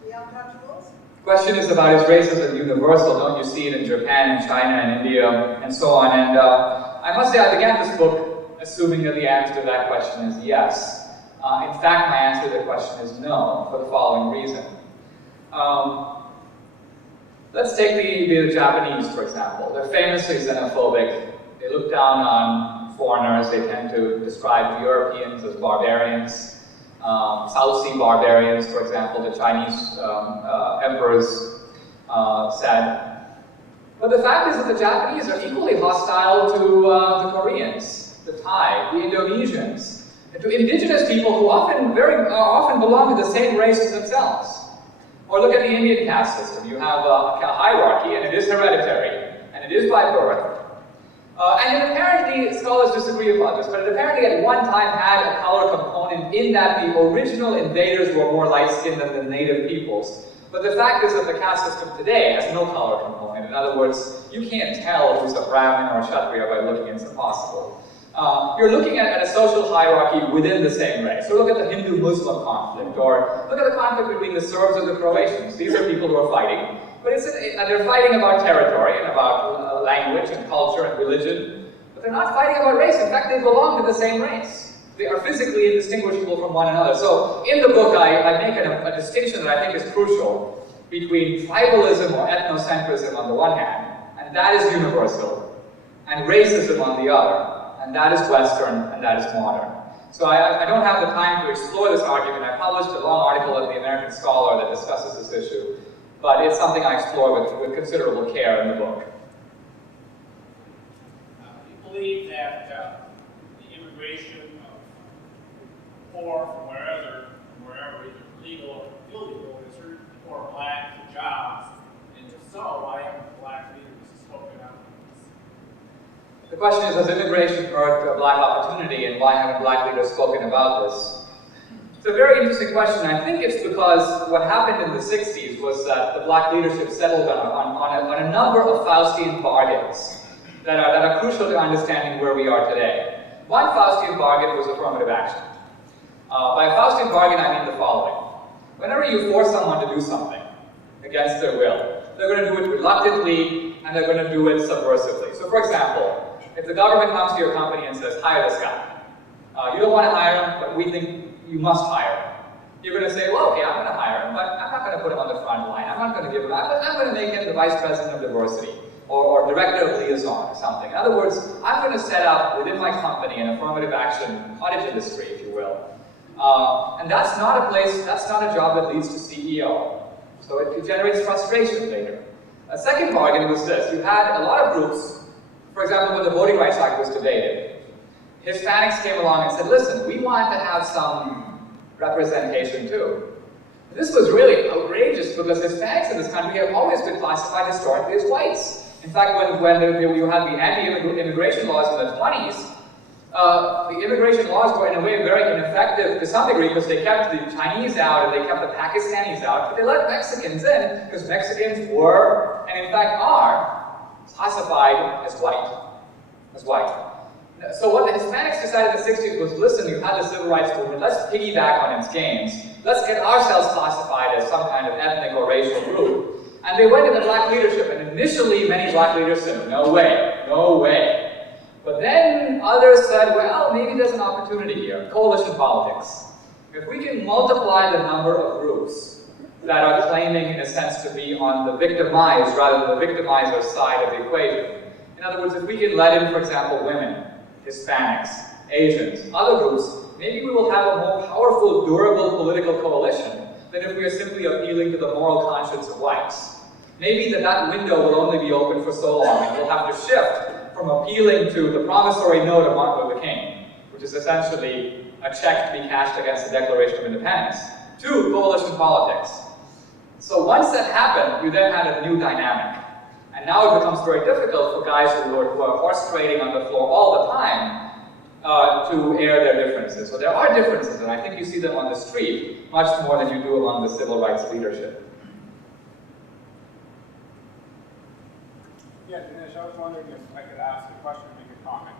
The untouchables? question is about, is racism universal? Don't you see it in Japan and China and India and so on? And I must say I began this book assuming that the answer to that question is yes. In fact, my answer to the question is no, for the following reason. Let's take the Japanese, for example. They're famously xenophobic. They look down on foreigners. They tend to describe Europeans as barbarians. South Sea barbarians, for example, the Chinese emperors said. But the fact is that the Japanese are equally hostile to the Koreans, the Thai, the Indonesians, and to indigenous people who often belong to the same race as themselves. Or look at the Indian caste system. You have a hierarchy, and it is hereditary, and it is by birth. And it apparently, scholars disagree about this, but it apparently at one time had a color component in that the original invaders were more light-skinned than the native peoples. But the fact is that the caste system today has no color component. In other words, you can't tell who's a Brahmin or a Kshatriya by looking. It's impossible. You're looking at a social hierarchy within the same race. So look at the Hindu-Muslim conflict, or look at the conflict between the Serbs and the Croatians. These are people who are fighting. But they're fighting about territory and about language and culture and religion, but they're not fighting about race. In fact, they belong to the same race. They are physically indistinguishable from one another. So in the book, I make a distinction that I think is crucial between tribalism or ethnocentrism on the one hand, and that is universal, and racism on the other, and that is Western, and that is modern. So I don't have the time to explore this argument. I published a long article in the American Scholar that discusses this issue. But it's something I explore with considerable care in the book. You believe that the immigration of poor from wherever, either legal or illegal, is hurting poor black for jobs, and if so, why haven't black leaders spoken out? The question is, has immigration hurt black opportunity, and why haven't black leaders spoken about this? It's a very interesting question. I think it's because what happened in the 60s was that the black leadership settled on a number of Faustian bargains that are crucial to understanding where we are today. One Faustian bargain was affirmative action. By Faustian bargain, I mean the following. Whenever you force someone to do something against their will, they're going to do it reluctantly, and they're going to do it subversively. So for example, if the government comes to your company and says, hire this guy. You don't want to hire him, but we think you must hire him. You're going to say, well, okay, I'm going to hire him, but I'm not going to put him on the front line. I'm not going to give him, I'm going to make him the vice president of diversity, or director of liaison, or something. In other words, I'm going to set up within my company an affirmative action cottage industry, if you will. And that's not a job that leads to CEO. So it generates frustration later. A second bargain was this. You had a lot of groups, for example, when the Voting Rights Act was debated, Hispanics came along and said, listen, we want to have some representation too. This was really outrageous because Hispanics in this country have always been classified historically as whites. In fact, when you had the anti-immigration laws in the 20s, the immigration laws were in a way very ineffective to some degree because they kept the Chinese out and they kept the Pakistanis out, but they let Mexicans in because Mexicans were, and in fact are, classified as white. So what the Hispanics decided in the 60s was, listen, you had the civil rights movement, let's piggyback on its gains. Let's get ourselves classified as some kind of ethnic or racial group. And they went into black leadership, and initially many black leaders said, no way, no way. But then others said, well, maybe there's an opportunity here, coalition politics. If we can multiply the number of groups that are claiming, in a sense, to be on the victimized rather than the victimizer side of the equation. In other words, if we can let in, for example, women, Hispanics, Asians, other groups, maybe we will have a more powerful, durable political coalition than if we are simply appealing to the moral conscience of whites. Maybe that window will only be open for so long, and we'll have to shift from appealing to the promissory note of Martin Luther King, which is essentially a check to be cashed against the Declaration of Independence, to coalition politics. So once that happened, you then had a new dynamic. And now it becomes very difficult for guys who are horse trading on the floor all the time to air their differences. So there are differences, and I think you see them on the street much more than you do among the civil rights leadership. Yeah, Dinesh, I was wondering if I could ask a question or make a comment.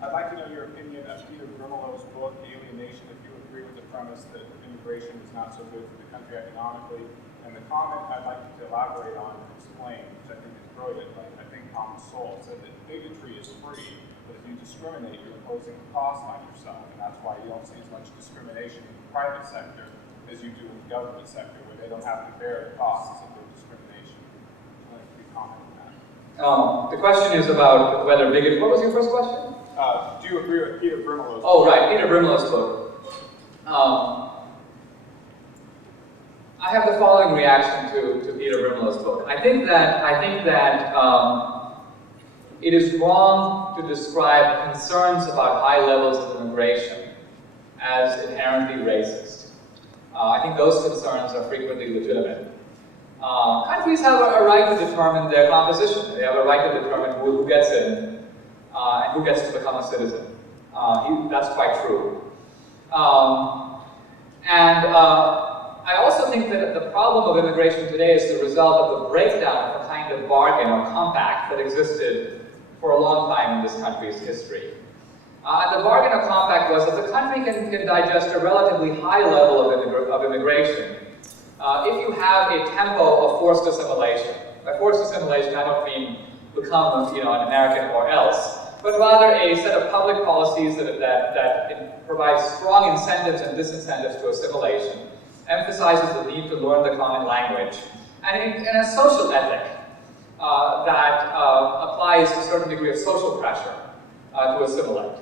I'd like to know your opinion of Peter Grimalow's book, Alienation, if you agree with the premise that immigration is not so good for the country economically, And the comment I'd like you to elaborate on and explain, which I think is brilliant, like I think Thomas Sowell said that bigotry is free, but if you discriminate, you're imposing a cost on yourself, and that's why you don't see as much discrimination in the private sector as you do in the government sector, where they don't have to bear the costs of their discrimination. I'd like you to comment on that. The question is about whether bigotry. What was your first question? Do you agree with Peter Brimelow's book? Oh, right, Peter Brimelow's book. I have the following reaction to Peter Brimelow's book. I think that it is wrong to describe concerns about high levels of immigration as inherently racist. I think those concerns are frequently legitimate. Countries have a right to determine their composition. They have a right to determine who gets in and who gets to become a citizen. That's quite true. I also think that the problem of immigration today is the result of the breakdown of a kind of bargain or compact that existed for a long time in this country's history. And the bargain or compact was that the country can digest a relatively high level of immigration if you have a tempo of forced assimilation. By forced assimilation, I don't mean become an American or else, but rather a set of public policies that provide strong incentives and disincentives to assimilation, emphasizes the need to learn the common language, and a social ethic that applies a certain degree of social pressure to assimilate.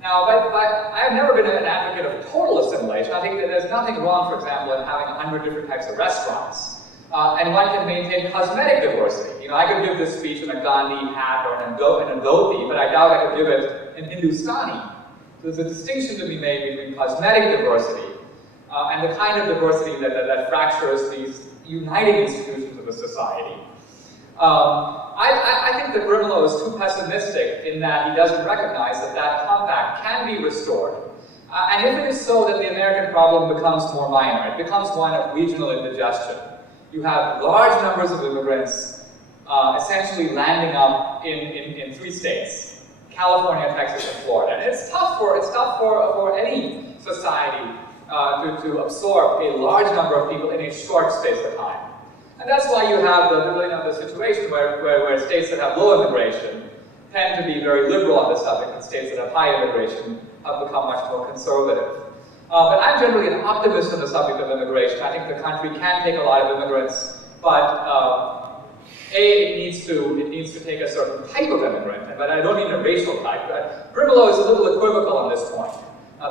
Now, I have never been an advocate of total assimilation. I think that there's nothing wrong, for example, in having 100 different types of restaurants. And one can maintain cosmetic diversity. I could give this speech in a Gandhi hat or in a dhoti, but I doubt I could give it in Hindustani. So there's a distinction to be made between cosmetic diversity and the kind of diversity that fractures these uniting institutions of a society. I think that Brimelow is too pessimistic in that he doesn't recognize that compact can be restored. And if it is so that the American problem becomes more minor, it becomes one of regional indigestion. You have large numbers of immigrants essentially landing up in 3 states: California, Texas, and Florida. And it's tough for any society to absorb a large number of people in a short space of time. And that's why you have the situation where states that have low immigration tend to be very liberal on the subject, and states that have high immigration have become much more conservative. But I'm generally an optimist on the subject of immigration. I think the country can take a lot of immigrants, but it needs to take a certain type of immigrant, but I don't mean a racial type. Brimelow is a little equivocal on this point,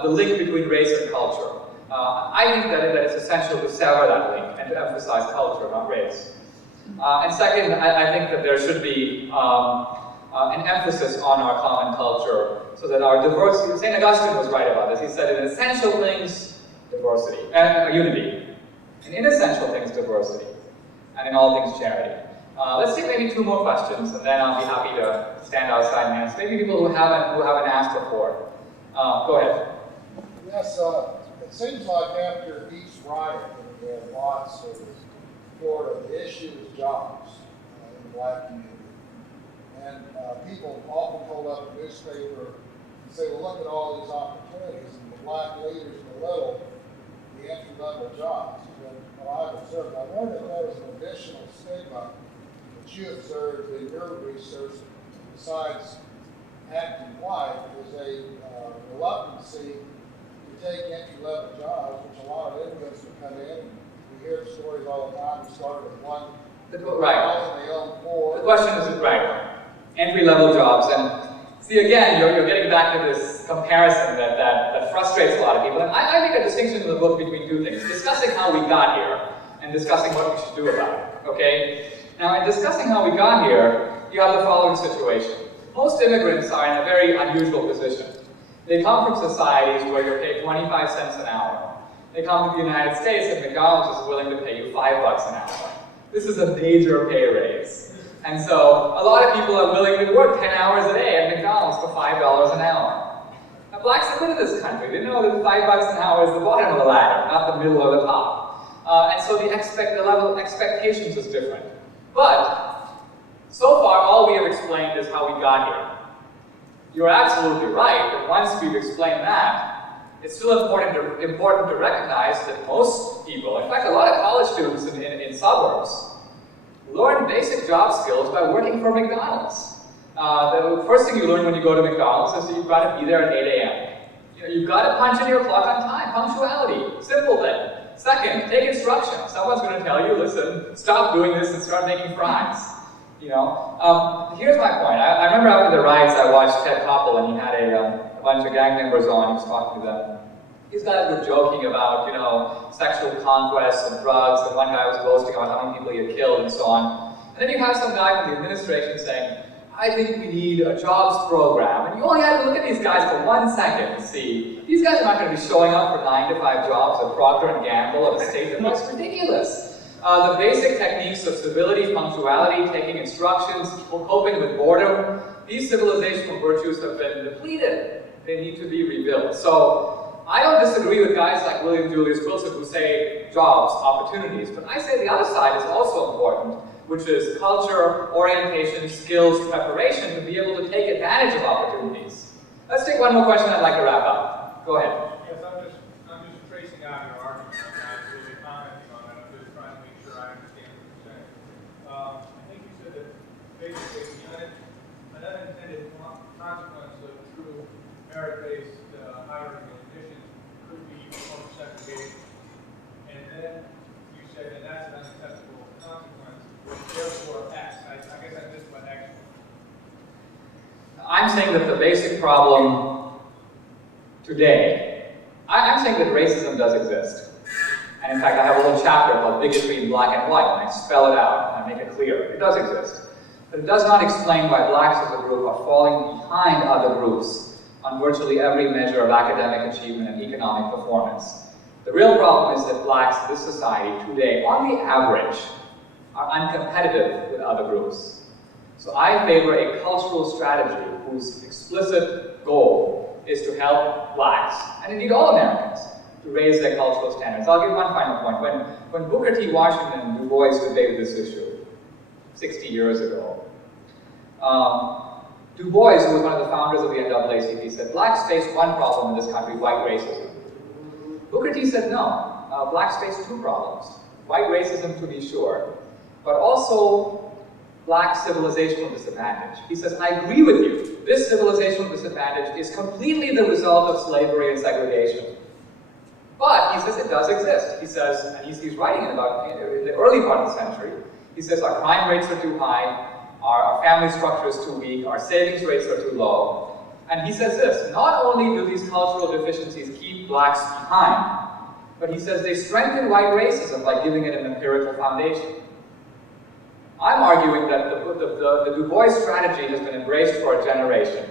the link between race and culture. I think that it's essential to sever that link and to emphasize culture, not race. And second, I think that there should be an emphasis on our common culture so that our diversity, St. Augustine was right about this. He said in essential things, diversity, and unity. In inessential things, diversity. And in all things, charity. Let's take maybe 2 more questions, and then I'll be happy to stand outside and answer. Maybe people who haven't asked before. Go ahead. Yes, it seems like after each riot, we have lots of Florida, the issue is jobs in the black community. And people often hold up a newspaper and say, well, look at all these opportunities, and the black leaders belittle the entry-level jobs. And what I've observed, I wonder if there was an additional stigma that you observed in your research, besides acting white, is a reluctancy to take entry-level jobs, which a lot of immigrants will come in. We hear stories all the time. We started with one. Right. They own 4. The question is, right, entry-level jobs. And see, again, you're getting back to this comparison that frustrates a lot of people. And I make a distinction in the book between 2 things: discussing how we got here and discussing what we should do about it. Okay? Now, in discussing how we got here, you have the following situation. Most immigrants are in a very unusual position. They come from societies where you're paid 25 cents an hour. They come to the United States and McDonald's is willing to pay you $5 an hour. This is a major pay raise. And so a lot of people are willing to work 10 hours a day at McDonald's for $5 an hour. Now, blacks have been in this country. They know that $5 an hour is the bottom of the ladder, not the middle or the top. And so the level of expectations is different. But so far, all we have explained is how we got here. You're absolutely right that once we've explained that, it's still important to recognize that most people, in fact, a lot of college students in suburbs, learn basic job skills by working for McDonald's. The first thing you learn when you go to McDonald's is that you've got to be there at 8 a.m. You've got to punch in your clock on time, punctuality, simple thing. Second, take instructions. Someone's going to tell you, listen, stop doing this and start making fries. Here's my point. I remember after the riots, I watched Ted Koppel, and he had a bunch of gang members on. He was talking to them. These guys were joking about, sexual conquests and drugs, and one guy was boasting about how many people he had killed and so on. And then you have some guy from the administration saying, I think we need a jobs program. And you only have to look at these guys for 1 second to see, these guys are not going to be showing up for 9-to-5 jobs at Procter & Gamble at a state that was ridiculous. The basic techniques of civility, punctuality, taking instructions, coping with boredom, these civilizational virtues have been depleted. They need to be rebuilt. So I don't disagree with guys like William Julius Wilson who say jobs, opportunities, but I say the other side is also important, which is culture, orientation, skills, preparation to be able to take advantage of opportunities. Let's take one more question. I'd like to wrap up. Go ahead. Yes, I'm just tracing out your argument. I'm not really commenting on it. I'm just trying to make sure I understand what you're saying. I think you said that basically an unintended consequence of true merit-based hiring and admissions could be form of segregation. And then you said that that's an unacceptable consequence, therefore X. I guess I missed what X was. I'm saying that the basic problem today, I'm saying that racism does exist. And in fact, I have a little chapter called Bigotry in Black and White, and I spell it out and I make it clear. It does exist. But it does not explain why blacks as a group are falling behind other groups on virtually every measure of academic achievement and economic performance. The real problem is that blacks in this society today, on the average, are uncompetitive with other groups. So I favor a cultural strategy whose explicit goal is to help blacks, and indeed all Americans, to raise their cultural standards. I'll give one final point. When Booker T. Washington and Du Bois debated this issue 60 years ago, Du Bois, who was one of the founders of the NAACP, said blacks face one problem in this country, white racism. Booker T. said no, blacks face two problems. White racism, to be sure, but also black civilizational disadvantage. He says, I agree with you. This civilizational disadvantage is completely the result of slavery and segregation. But he says it does exist. He says, and he's writing about in the early part of the century, he says our crime rates are too high, our family structure is too weak, our savings rates are too low. And he says this, not only do these cultural deficiencies keep blacks behind, but he says they strengthen white racism by giving it an empirical foundation. I'm arguing that the Du Bois strategy has been embraced for a generation.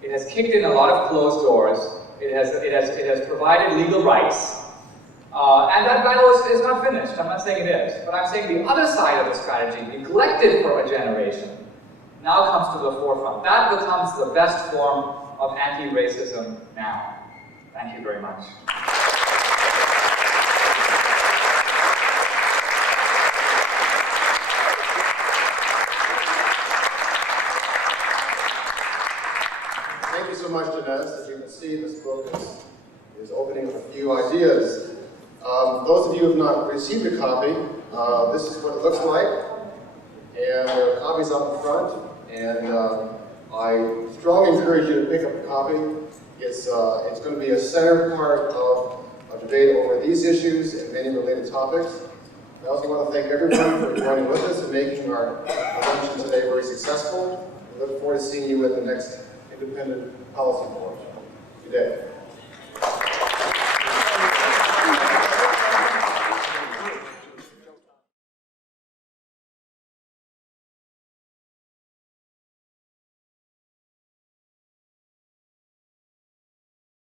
It has kicked in a lot of closed doors. It has provided legal rights. And that battle is not finished. I'm not saying it is. But I'm saying the other side of the strategy, neglected for a generation, now comes to the forefront. That becomes the best form of anti-racism now. Thank you very much. Thank you so much, Dinesh. As you can see, this book is opening with a few ideas. Those of you who have not received a copy, this is what it looks like. And there are copies up in front. And I strongly encourage you to pick up a copy. It's going to be a center part of a debate over these issues and many related topics. I also want to thank everyone for joining with us and making our luncheon today very successful. We look forward to seeing you at the next Independent Policy Board. Good day.